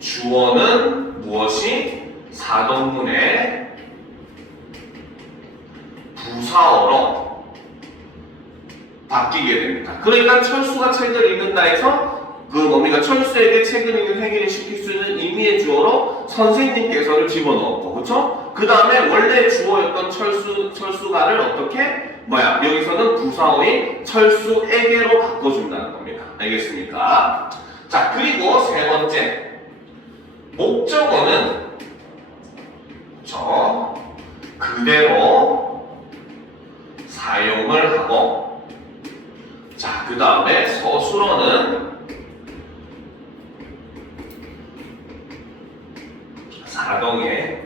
주어는 무엇이? 사동문의 부사어로 바뀌게 됩니다. 그러니까 철수가 책을 읽는다 해서 그 뭡니까? 철수에게 책을 읽는 행위를 시킬 수 있는 의미의 주어로 선생님께서를 집어넣었고, 그쵸? 그 다음에 원래 주어였던 철수가를 어떻게? 여기서는 부사어인 철수에게로 바꿔준다는 겁니다. 알겠습니까? 자, 그리고 세 번째. 목적어는 그대로 사용을 하고, 자, 그 다음에 서술어는 사동에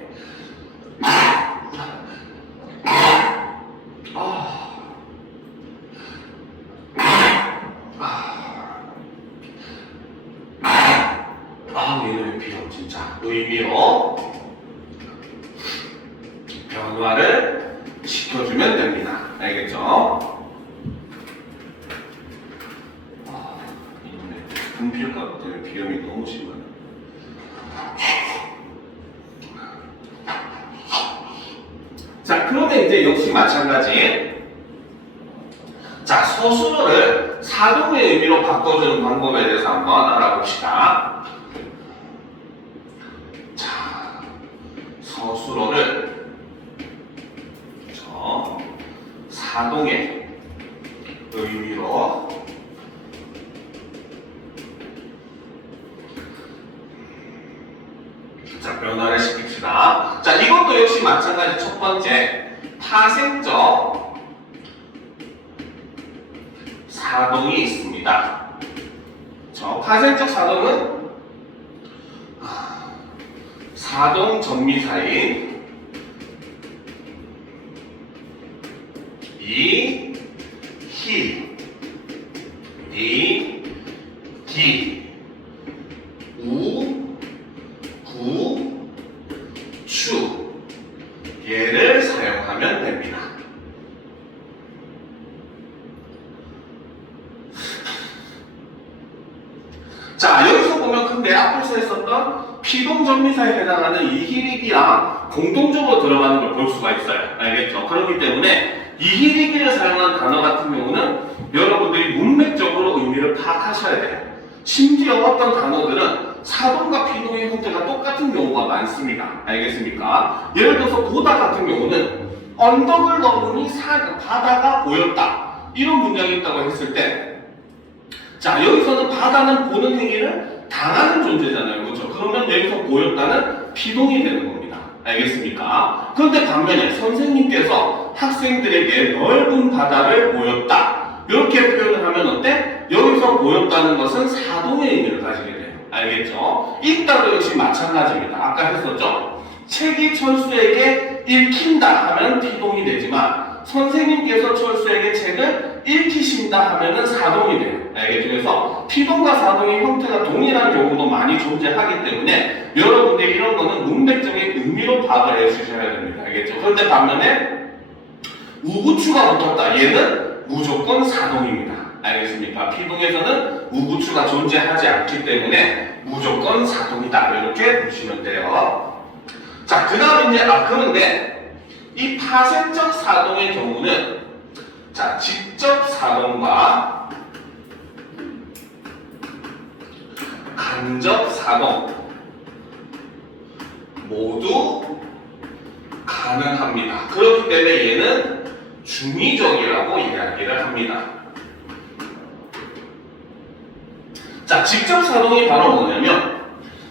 얘는 비용 진짜 의미로 변화를 시켜주면 됩니다. 알겠죠? 이놈의 분필가루 때문에 비염이 너무 심하네. 자, 그러면 이제 역시 마찬가지. 자, 서술어를 사동의 의미로 바꿔주는 방법에 대해서 한번 알아봅시다. 자, 서술어를 사동의 의미로 자, 변화를 시킵시다. 자, 이것도 역시 마찬가지. 첫 번째, 파생적 사동이 있습니다. 파생적 사동은 사동 전미사인 이, 히, 니, 기, 우, 구, 추 얘를 사용하면 됩니다. 자, 여기서 보면 근데 앞에서 했었던 피동전미사에 해당하는 이희리기랑 공동적으로 들어가는 걸 볼 수가 있어요. 알겠죠? 그렇기 때문에 이희리기를 사용한 단어 같은 경우는 여러분들이 문맥적으로 의미를 파악하셔야 돼요. 심지어 어떤 단어들은 사동과 피동의 형태가 똑같은 경우가 많습니다. 알겠습니까? 예를 들어서 보다 같은 경우는 언덕을 넘으니 바다가 보였다. 이런 문장이 있다고 했을 때, 자, 여기서는 바다는 보는 행위를 당하는 존재잖아요. 그렇죠? 그러면 여기서 보였다는 피동이 되는 겁니다. 알겠습니까? 그런데 반면에 선생님께서 학생들에게 넓은 바다를 보였다. 이렇게 표현을 하면 어때? 여기서 보였다는 것은 사동의 의미를 가지게 돼요. 알겠죠? 이따도 역시 마찬가지입니다. 아까 했었죠? 책이 철수에게 읽힌다 하면 피동이 되지만 선생님께서 철수에게 책을 읽히신다 하면은 사동이 돼요. 알겠죠? 그래서 피동과 사동의 형태가 동일한 경우도 많이 존재하기 때문에 여러분들이 이런 거는 문맥적인 의미로 파악을 해주셔야 됩니다. 알겠죠? 그런데 반면에 우구추가 붙었다. 얘는 무조건 사동입니다. 알겠습니까? 피동에서는 우구추가 존재하지 않기 때문에 무조건 사동이다. 이렇게 보시면 돼요. 자, 그 다음 이제, 그런데 이 파생적 사동의 경우는 자, 직접 사동과 간접 사동 모두 가능합니다. 그렇기 때문에 얘는 중의적이라고 이야기를 합니다. 자, 직접 사동이 바로 뭐냐면,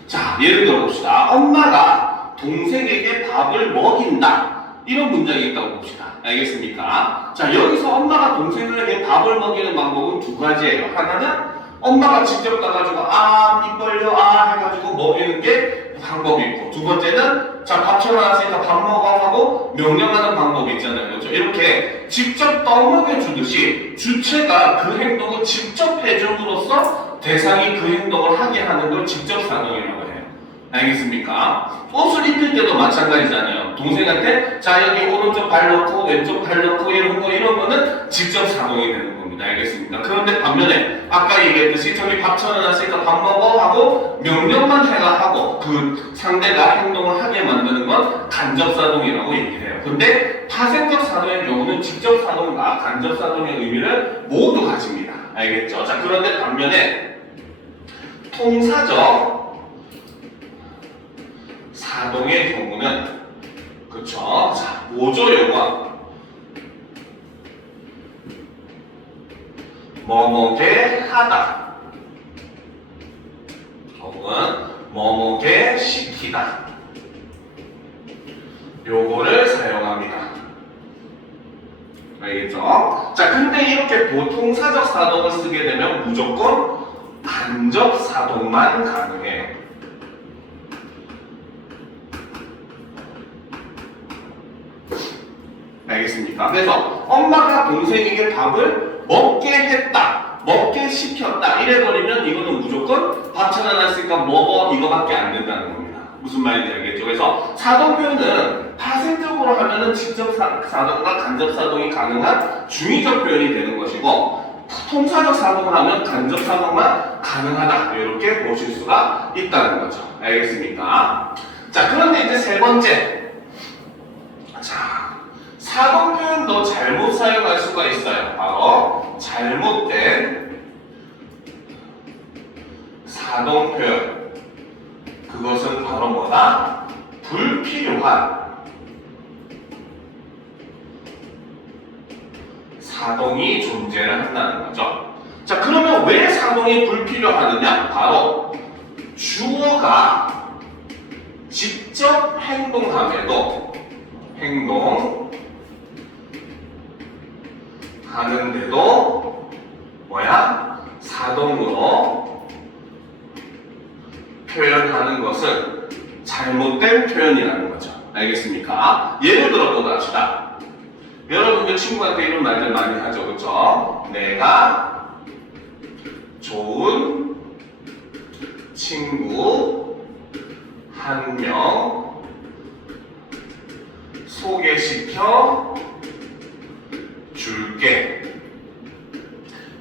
자, 예를 들어 봅시다. 엄마가 동생에게 밥을 먹인다. 이런 문장이 있다고 봅시다. 알겠습니까? 자, 여기서 엄마가 동생에게 밥을 먹이는 방법은 두 가지예요. 하나는 엄마가 직접 가가지고 입 벌려 해가지고 먹이는 게 방법이 있고, 두 번째는 자, 밥 차려놨으니까 밥 먹어 하고 명령하는 방법이 있잖아요. 그렇죠? 이렇게 직접 떠먹여 주듯이 주체가 그 행동을 직접 해줌으로써 대상이 그 행동을 하게 하는 걸 직접 사동이라고 해요. 알겠습니까? 옷을 입힐 때도 마찬가지잖아요. 동생한테 자, 여기 오른쪽 발 넣고 왼쪽 발 넣고 이런 거는 직접 사동이 되는 겁니다. 알겠습니까? 그런데 반면에 아까 얘기했듯이 저기 밥 차려놨으니까 밥 먹어 하고 명령만 해가 하고 그 상대가 행동을 하게 만드는 건 간접 사동이라고 얘기해요. 근데 파생적 사동의 경우는 직접 사동과 간접 사동의 의미를 모두 가집니다. 알겠죠? 자, 그런데 반면에 통사적 사동의 경우는 그쵸? 자, 모조용어 뭐뭐게 하다 혹은 뭐뭐게 시키다 요거를 사용합니다. 알겠죠? 자, 근데 이렇게 보통사적 사동을 쓰게 되면 무조건 간접 사동만 가능해요. 알겠습니까? 그래서 엄마가 동생에게 밥을 먹게 했다, 먹게 시켰다 이래버리면 이거는 무조건 밥 차려놨으니까 먹어 이거밖에 안 된다는 겁니다. 무슨 말인지 알겠죠? 그래서 사동 표현은 파생적으로 하면은 직접 사동과 간접 사동이 가능한 중의적 표현이 되는 것이고, 통사적 사동을 하면 간접 사동만 가능하다 이렇게 보실 수가 있다는 거죠. 알겠습니까? 자, 그런데 이제 세 번째, 자, 사동 표현도 잘못 사용할 수가 있어요. 바로 잘못된 사동 표현. 그것은 바로 뭐다? 불필요한 사동이 존재를 한다는 거죠. 자, 그러면 왜 사동이 불필요하느냐? 바로 주어가 직접 행동함에도 하는데도 사동으로 표현하는 것은 잘못된 표현이라는 거죠. 알겠습니까? 예를 들어 보도록 합시다. 여러분들 친구한테 이런 말들 많이 하죠. 그렇죠? 내가 좋은 친구 한 명 소개시켜 줄게.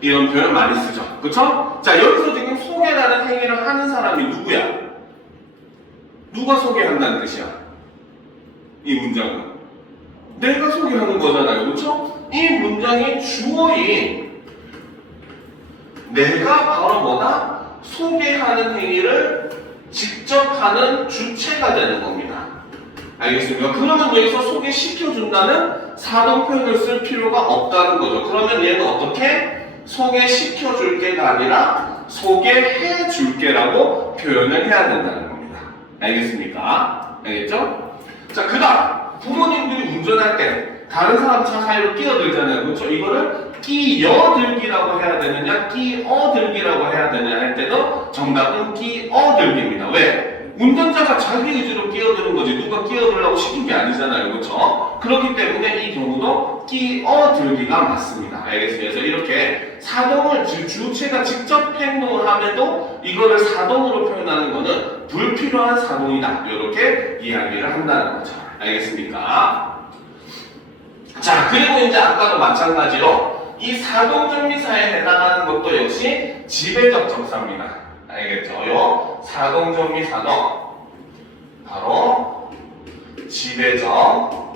이런 표현 많이 쓰죠. 그쵸? 자, 여기서 지금 소개라는 행위를 하는 사람이 누구야? 누가 소개한다는 뜻이야? 이 문장은 내가 소개하는 거잖아요. 그쵸? 이 문장의 주어인 내가 바로 뭐다? 소개하는 행위를 직접 하는 주체가 되는 겁니다. 알겠습니까? 그러면 여기서 소개시켜준다는 사동 표현을 쓸 필요가 없다는 거죠. 그러면 얘는 어떻게? 소개시켜줄게가 아니라 소개해줄게라고 표현을 해야 된다는 겁니다. 알겠습니까? 알겠죠? 자, 그 다음 부모님들이 운전할 때 다른 사람 차 사이로 끼어들잖아요. 그렇죠? 이거를 끼어들기라고 해야 되느냐 끼어들기라고 해야 되느냐 할 때도 정답은 끼어들기입니다. 왜? 운전자가 자기 의지로 끼어드는 거지 누가 끼어들라고 시킨 게 아니잖아요. 그렇죠? 그렇기 때문에 이 경우도 끼어들기가 맞습니다. 알겠습니다. 그래서 이렇게 사동을 주체가 직접 행동을 함에도 이거를 사동으로 표현하는 것은 불필요한 사동이다. 이렇게 이야기를 한다는 거죠. 알겠습니까? 자, 그리고 이제 아까도 마찬가지로 이 사동정미사에 해당하는 것도 역시 지배적 접사입니다. 알겠죠? 요 사동정미사도 바로 지배적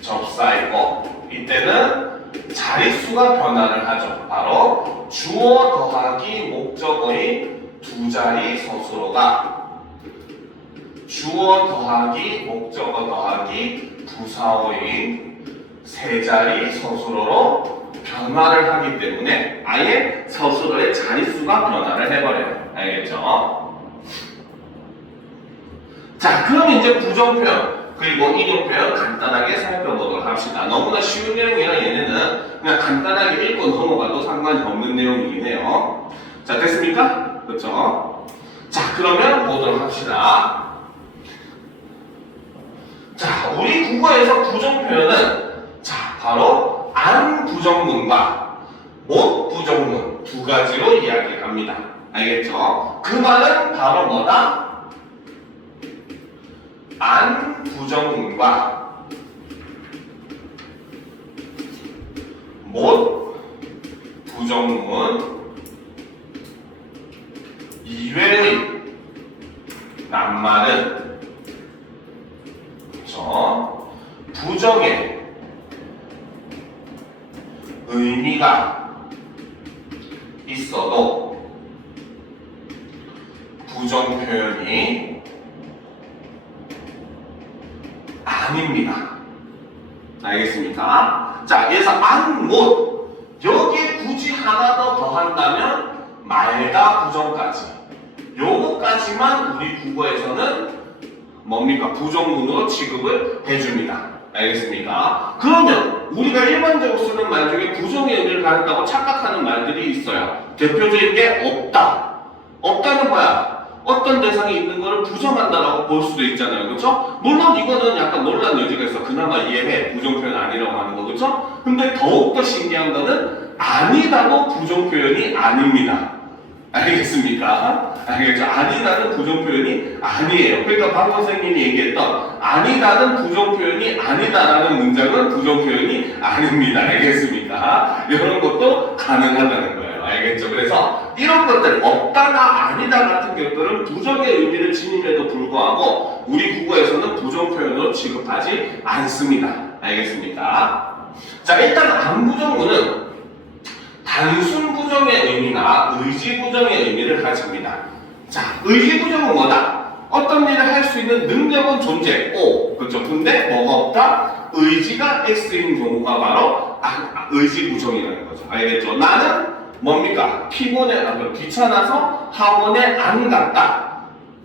접사이고, 이때는 자릿수가 변화를 하죠. 바로 주어 더하기 목적어의 두 자리 서술어가 주어 더하기 목적어 더하기 부사어인 세 자리 서술어로 변화를 하기 때문에 아예 서술어의 자릿수가 변화를 해버려요. 알겠죠? 자, 그럼 이제 부정표현. 그리고 인용 표현 간단하게 살펴보도록 합시다. 너무나 쉬운 내용이라 얘네는 그냥 간단하게 읽고 넘어가도 상관이 없는 내용이긴 해요. 자, 됐습니까? 그렇죠? 자, 그러면 보도록 합시다. 자, 우리 국어에서 부정 표현은 자, 바로 안 부정문과 못 부정문 두 가지로 이야기합니다. 알겠죠? 그 말은 바로 뭐다? 안 부정문과 못 부정문 이외의 낱말은 그렇죠? 부정의 의미가 있어도 부정 표현이 아닙니다. 알겠습니까? 자, 그래서 안, 못 여기에 굳이 하나 더 더한다면 말다 부정까지 요거까지만 우리 국어에서는 뭡니까? 부정문으로 취급을 해줍니다. 알겠습니까? 그러면 우리가 일반적으로 쓰는 말 중에 부정의 의미를 가진다고 착각하는 말들이 있어요. 대표적인 게 없다. 없다는 뭐야? 어떤 대상이 있는 것을 부정한다라고 볼 수도 있잖아요. 그렇죠? 물론 이거는 약간 논란 여지가 있어. 그나마 이해해. 부정 표현 아니라고 하는 거. 그렇죠? 근데 더욱더 신기한 거는 아니다도 부정 표현이 아닙니다. 알겠습니까? 알겠죠? 아니다는 부정 표현이 아니에요. 그러니까 박 선생님이 얘기했던 아니다는 부정 표현이 아니다라는 문장은 부정 표현이 아닙니다. 알겠습니까? 이런 것도 가능하다는 거예요. 알겠죠? 그래서 이런 것들 없다나 아니다 같은 것들은 부정의 의미를 지님에도 불구하고 우리 국어에서는 부정 표현으로 취급하지 않습니다. 알겠습니까? 자, 일단 안부정문은 단순 부정의 의미나 의지 부정의 의미를 가집니다. 자, 의지 부정은 뭐다? 어떤 일을 할 수 있는 능력은 존재. O. 그렇죠. 근데 뭐가 없다? 의지가 X인 경우가 바로 의지 부정이라는 거죠. 알겠죠? 나는 뭡니까? 피곤해, 귀찮아서 학원에 안 갔다.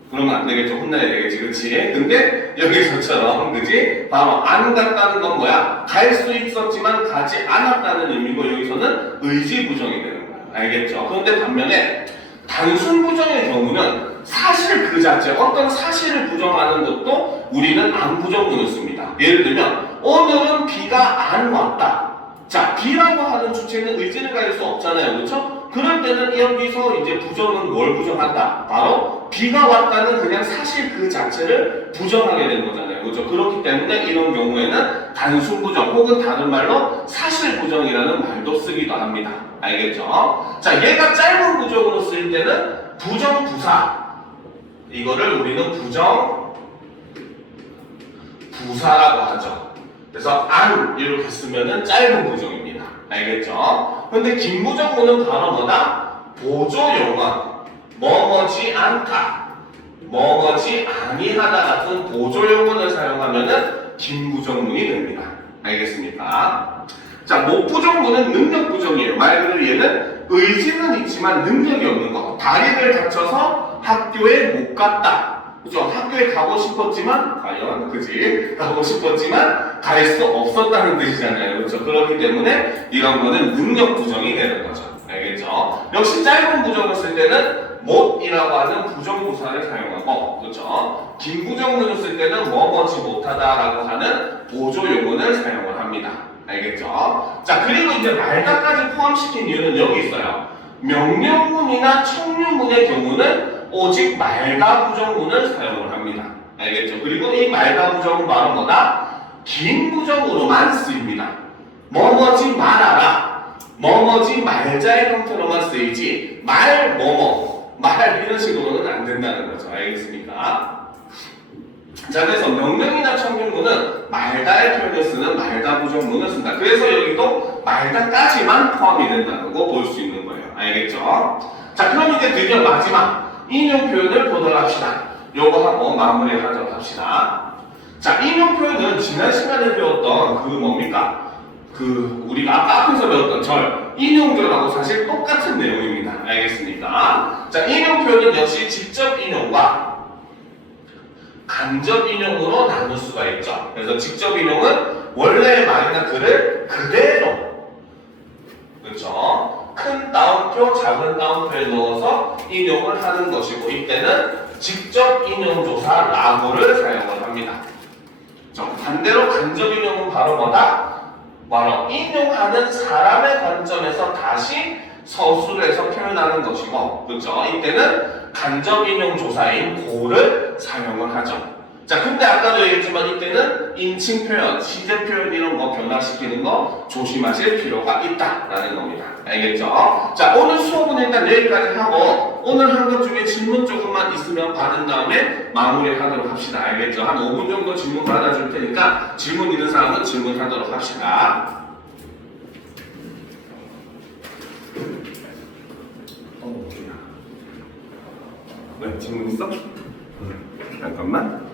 그러면 안 되겠죠. 혼나야 되겠지. 그치? 근데 여기서처럼, 그치? 바로 안 갔다는 건 뭐야? 갈 수 있었지만 가지 않았다는 의미고 여기서는 의지 부정이 되는 거야. 알겠죠? 그런데 반면에 단순 부정의 경우는 사실 그 자체, 어떤 사실을 부정하는 것도 우리는 안 부정문을 씁니다. 예를 들면 오늘은 비가 안 왔다. 자, 비라고 하는 주체는 의지를 가질 수 없잖아요. 그렇죠? 그럴 때는 여기서 이제 부정은 뭘 부정한다? 바로 비가 왔다는 그냥 사실 그 자체를 부정하게 되는 거잖아요. 그렇죠? 그렇기 때문에 이런 경우에는 단순 부정 혹은 다른 말로 사실 부정이라는 말도 쓰기도 합니다. 알겠죠? 자, 얘가 짧은 부정으로 쓰일 때는 부정 부사. 이거를 우리는 부정 부사라고 하죠. 그래서 안 이렇게 쓰면은 짧은 부정입니다. 알겠죠? 근데 긴 부정문은 바로 뭐다? 보조 용어. 뭐뭐지 않다. 뭐뭐지 아니하다 같은 보조 용어를 사용하면은 긴 부정문이 됩니다. 알겠습니까? 자, 못 부정문은 능력 부정이에요. 말 그대로 얘는 의지는 있지만 능력이 없는 거. 다리를 다쳐서 학교에 못 갔다. 그죠? 학교에 가고 싶었지만, 과연, 그지? 가고 싶었지만, 갈 수 없었다는 뜻이잖아요. 그렇죠? 그렇기 때문에, 이런 거는 능력 부정이 되는 거죠. 알겠죠? 역시 짧은 부정을 쓸 때는, 못이라고 하는 부정부사를 사용하고, 그렇죠? 긴 부정문을 쓸 때는, 뭐뭐지 못하다라고 하는 보조 용어를 사용을 합니다. 알겠죠? 자, 그리고 이제 말다까지 포함시킨 이유는 여기 있어요. 명령문이나 청유문의 경우는 오직 말다 부정문을 사용을 합니다. 알겠죠? 그리고 이 말다 부정은 바로 뭐다? 긴 부정으로만 쓰입니다. 뭐뭐지 말아라. 뭐뭐지 말자의 형태로만 쓰이지 말 뭐뭐 말 이런 식으로는 안 된다는 거죠. 알겠습니까? 자, 그래서 명령이나 청유문은 말다의 표현을 쓰는 말다 부정문을 쓴다. 그래서 여기도 말다까지만 포함이 된다고 볼 수 있는 거예요. 알겠죠? 자, 그럼 이제 드디어 마지막 인용 표현을 보도록 합시다. 요거 한번 마무리하도록 합시다. 자, 인용 표현은 지난 시간에 배웠던 그 뭡니까? 우리가 아까 앞에서 배웠던 절, 인용절하고 사실 똑같은 내용입니다. 알겠습니까? 자, 인용 표현은 역시 직접 인용과 간접 인용으로 나눌 수가 있죠. 그래서 직접 인용은 원래의 말이나 글을 그대로, 그렇죠? 큰 따옴표, 작은 따옴표에 넣어서 인용을 하는 것이고, 이때는 직접 인용조사라고를 사용을 합니다. 반대로 간접 인용은 바로 뭐다? 바로 인용하는 사람의 관점에서 다시 서술을 해서 표현하는 것이고, 그렇죠? 이때는 간접 인용 조사인 고를 사용을 하죠. 자, 근데 아까도 얘기했지만 이때는 인칭 표현, 시제 표현 이런 거 변화시키는 거 조심하실 필요가 있다라는 겁니다. 알겠죠? 자, 오늘 수업은 일단 여기까지 하고 오늘 한 것 중에 질문 조금만 있으면 받은 다음에 마무리하도록 합시다. 알겠죠? 한 5분 정도 질문 받아줄 테니까 질문 있는 사람은 질문하도록 합시다. 왜 질문 있어? 잠깐만.